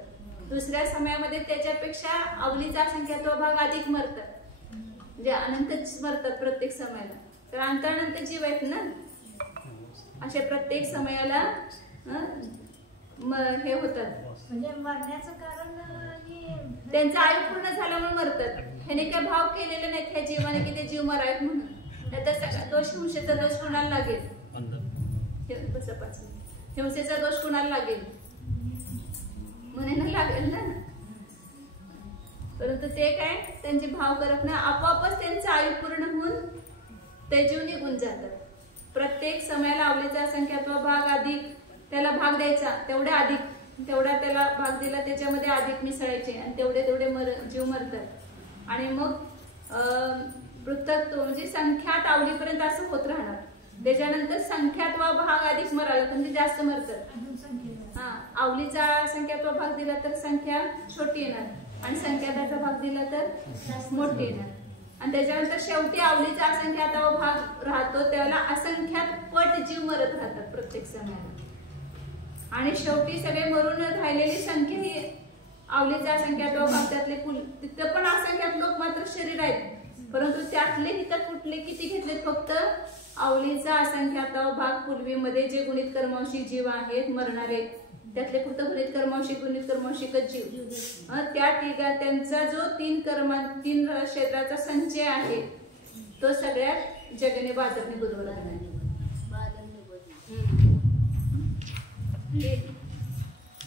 दुसऱ्या समयामध्ये त्याच्यापेक्षा अवलीचा असंख्यात्व भाग अधिक मरतात. म्हणजे अनंत मरतात प्रत्येक समयाला. तर अंतरानंत जीव आहेत ना, अशा प्रत्येक समयाला हे होतात. म्हणजे मरण्याचं कारण त्यांचं आयु पूर्ण झाल्यामुळे मरतात. ह्याने काय भाव केलेले नाहीत ह्या जीवाने की ते जीव मरावेत म्हणून. त्याचा दोष हिंसेचा दोष कोणाला लागेल? हिंसेचा दोष कोणाला लागेल? म्हणे लागेल ना. परंतु ते काय त्यांचे भाव करत नाही. आपोआपच त्यांचं आयु पूर्ण होऊन ते जीव निघून जातात. प्रत्येक समयाला आवलीचा असंख्यात्व भाग अधिक त्याला भाग द्यायचा, तेवढ्या अधिक तेवढा त्याला भाग दिला, त्याच्यामध्ये अधिक मिसळायचे आणि तेवढे जीव मरतात. आणि मग पृथक म्हणजे संख्यात आवलीपर्यंत असं होत राहणार. त्याच्यानंतर संख्यात्व भाग अधिक मराला म्हणजे जास्त मरतात. हा, आवलीचा संख्यात्व भाग दिला तर संख्या छोटी येणार आणि संख्याताचा भाग दिला तर मोठी येणार. आणि त्याच्यानंतर शेवटी आवलीचा असंख्यात्व भाग राहतो, त्याला असंख्यात पट जीव मरत राहतात प्रत्येक समयाला. आणि शेवटी सगळे मरून राहिलेली संख्या ही आवलीचा असंख्यात्व भाग, त्यातले तिथं पण असंख्यात लोक मात्र शरीर आहेत, परंतु त्यातले इथं कुठले किती घेतलेत, फक्त आवलीचा असंख्यात्व भाग पूर्वीमध्ये जे गुणित कर्मांशिक जीव आहेत मरणारे, त्यातले फक्त गुणित कर्मांशिकच जीव, त्या त्यांचा जो तीन क्षेत्राचा संचय आहे तो सगळ्यात जगने बादरने बुधवला आहे.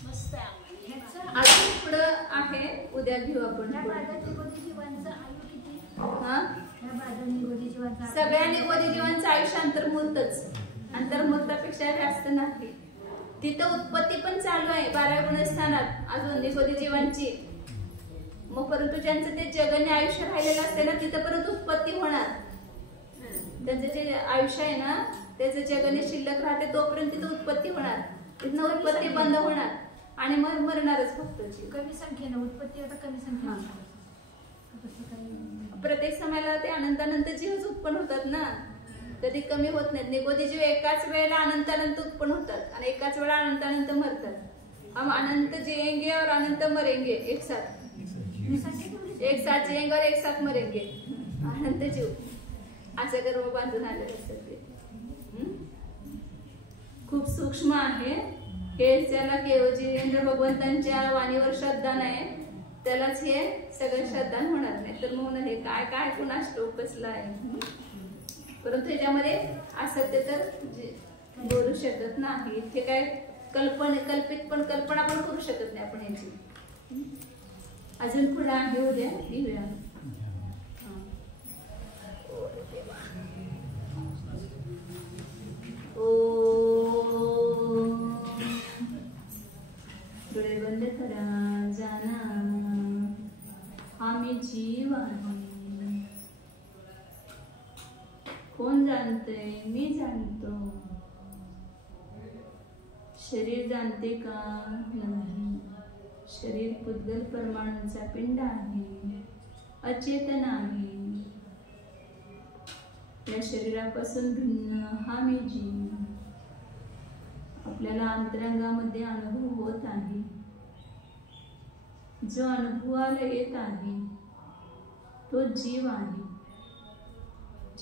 मस्त आहे. अजून पुढं आहे, उद्या घेऊ आपण. सगळ्या निगोदी जीवांचं आयुष्य अंतर्मुहूर्तापेक्षा जास्त नाही. तिथं उत्पत्ती पण चालू आहे 12 गुणस्थानात अजून निगोदी जीवांची. मग परंतु ज्यांचं ते जगने आयुष्य राहिलेलं असते ना, तिथं परत उत्पत्ती होणार. त्यांचं जे आयुष्य आहे ना, त्याचं जगने शिल्लक राहते तोपर्यंत तिथं उत्पत्ती होणार. तिथनं उत्पत्ती बंद होणार आणि मग मरणारच फक्त जीव. कमी संख्येनं उत्पत्ती आता कमी संख्या. प्रत्येक समयाला ते अनंत जीवच उत्पन्न होतात ना, कधी कमी होत नाहीत. निगोदी जीव एकाच वेळेला अनंत उत्पन्न होतात आणि एकाच वेळा अनंत मरतात. हम अनंत जिएंगे और अनंत मरेंगे एक साथ जिएंगे और एक साथ मरेंगे. अनंत जीव असं कर्म बांधून आलेले असतात ते. खूप सूक्ष्म आहे हे. ज्याला जितेंद्र भगवंतांच्या वाणीवर श्रद्धा नाही त्यालाच हे सगळं श्रद्धा होणार नाही. तर म्हणून हे काय काय कुणा श्लोक कसला आहे, परंतु ह्याच्यामध्ये असत्य तर बोलू शकत नाही. हे काय कल्पना पण करू शकत नाही आपण याची. अजून पुढे आहे, उद्या घेऊया. डोळे बंद करा. जाना आम्ही जीव आहे. कोण जाणतंय? मी जाणतो. शरीर जाणते का? नाही. शरीर पुद्गल परमाणूंचा पिंड आहे, अचेतन आहे. या शरीरापासून भिन्न हा मी जीव आपल्याला अंतरंगामध्ये अनुभव होत आहे. जो अनुभवाला येत आहे तो जीव आहे.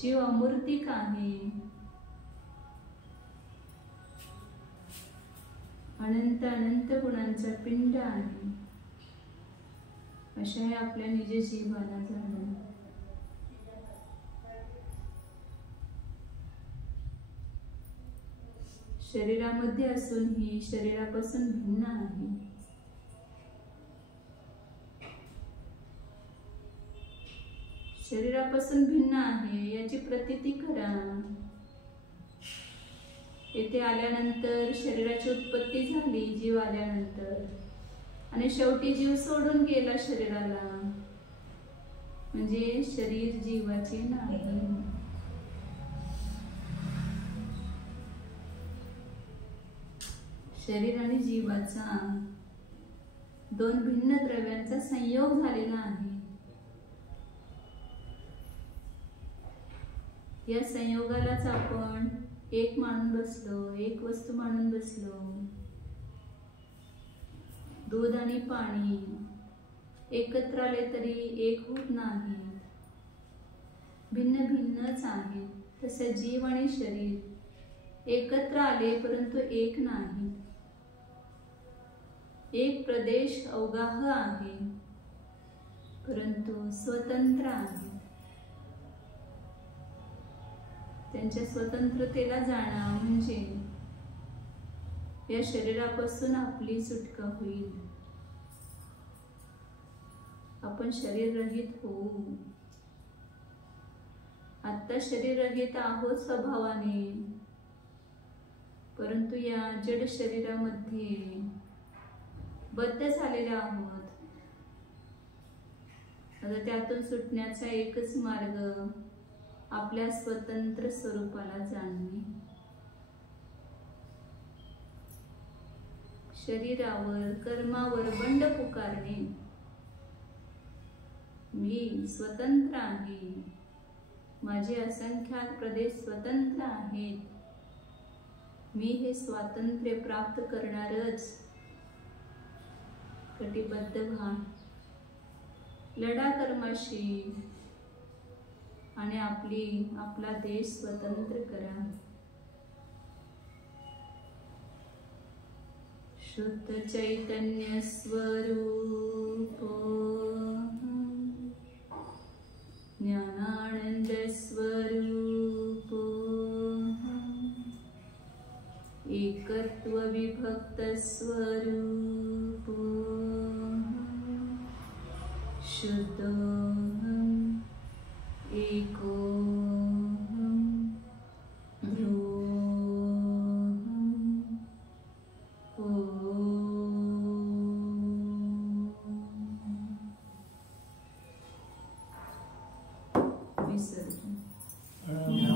जीव अमूर्तिक आहे, अनंत गुणांचा पिंड आहे. अशा हे आपल्या निज जीवाला जाणून शरीरामध्ये असूनही शरीरापासून भिन्न आहे. शरीरापासून भिन्न आहे याची प्रतीती करा. येथे आल्यानंतर शरीराची उत्पत्ती झाली जीव आल्यानंतर, आणि शेवटी जीव सोडून गेला शरीराला, म्हणजे शरीर जीवाचे नाही. शरीर आणि जीवाचा दोन भिन्न द्रव्यांचा संयोग झालेला आहे. या संयोगालाच आपण एक मानून बसलो, एक वस्तू मानून बसलो. दूध आणि पाणी एकत्र आले तरी एक होत नाही, भिन्न भिन्नच आहेत. तसे जीव आणि शरीर एकत्र आले परंतु एक नाही. एक प्रदेश अवगाह आहे परंतु स्वतंत्र आहे. त्यांच्या स्वतंत्रतेला जाणं म्हणजे या शरीरापासून आपली सुटका होईल. आपण शरीर रहित होऊ. आता शरीर रहित आहोत स्वभावाने, परंतु या जड शरीरामध्ये बद्ध झालेले आहोत. आता त्यातून सुटण्याचा एकच मार्ग आपल्या स्वतंत्र स्वरूपाला जाणणे. शरीरावर कर्मावर बंड पुकारणे. मी स्वतंत्र आहे, माझे असंख्यात प्रदेश स्वतंत्र आहेत, मी हे स्वातंत्र्य प्राप्त करणारच. कटिबद्ध व्हा, लढा कर्माशी आणि आपला देश स्वतंत्र करा. शुद्ध चैतन्य स्वरूप ज्ञानानंद स्वरूप एकत्व विभक्त स्वरूप शुद्ध एको विसर्जन.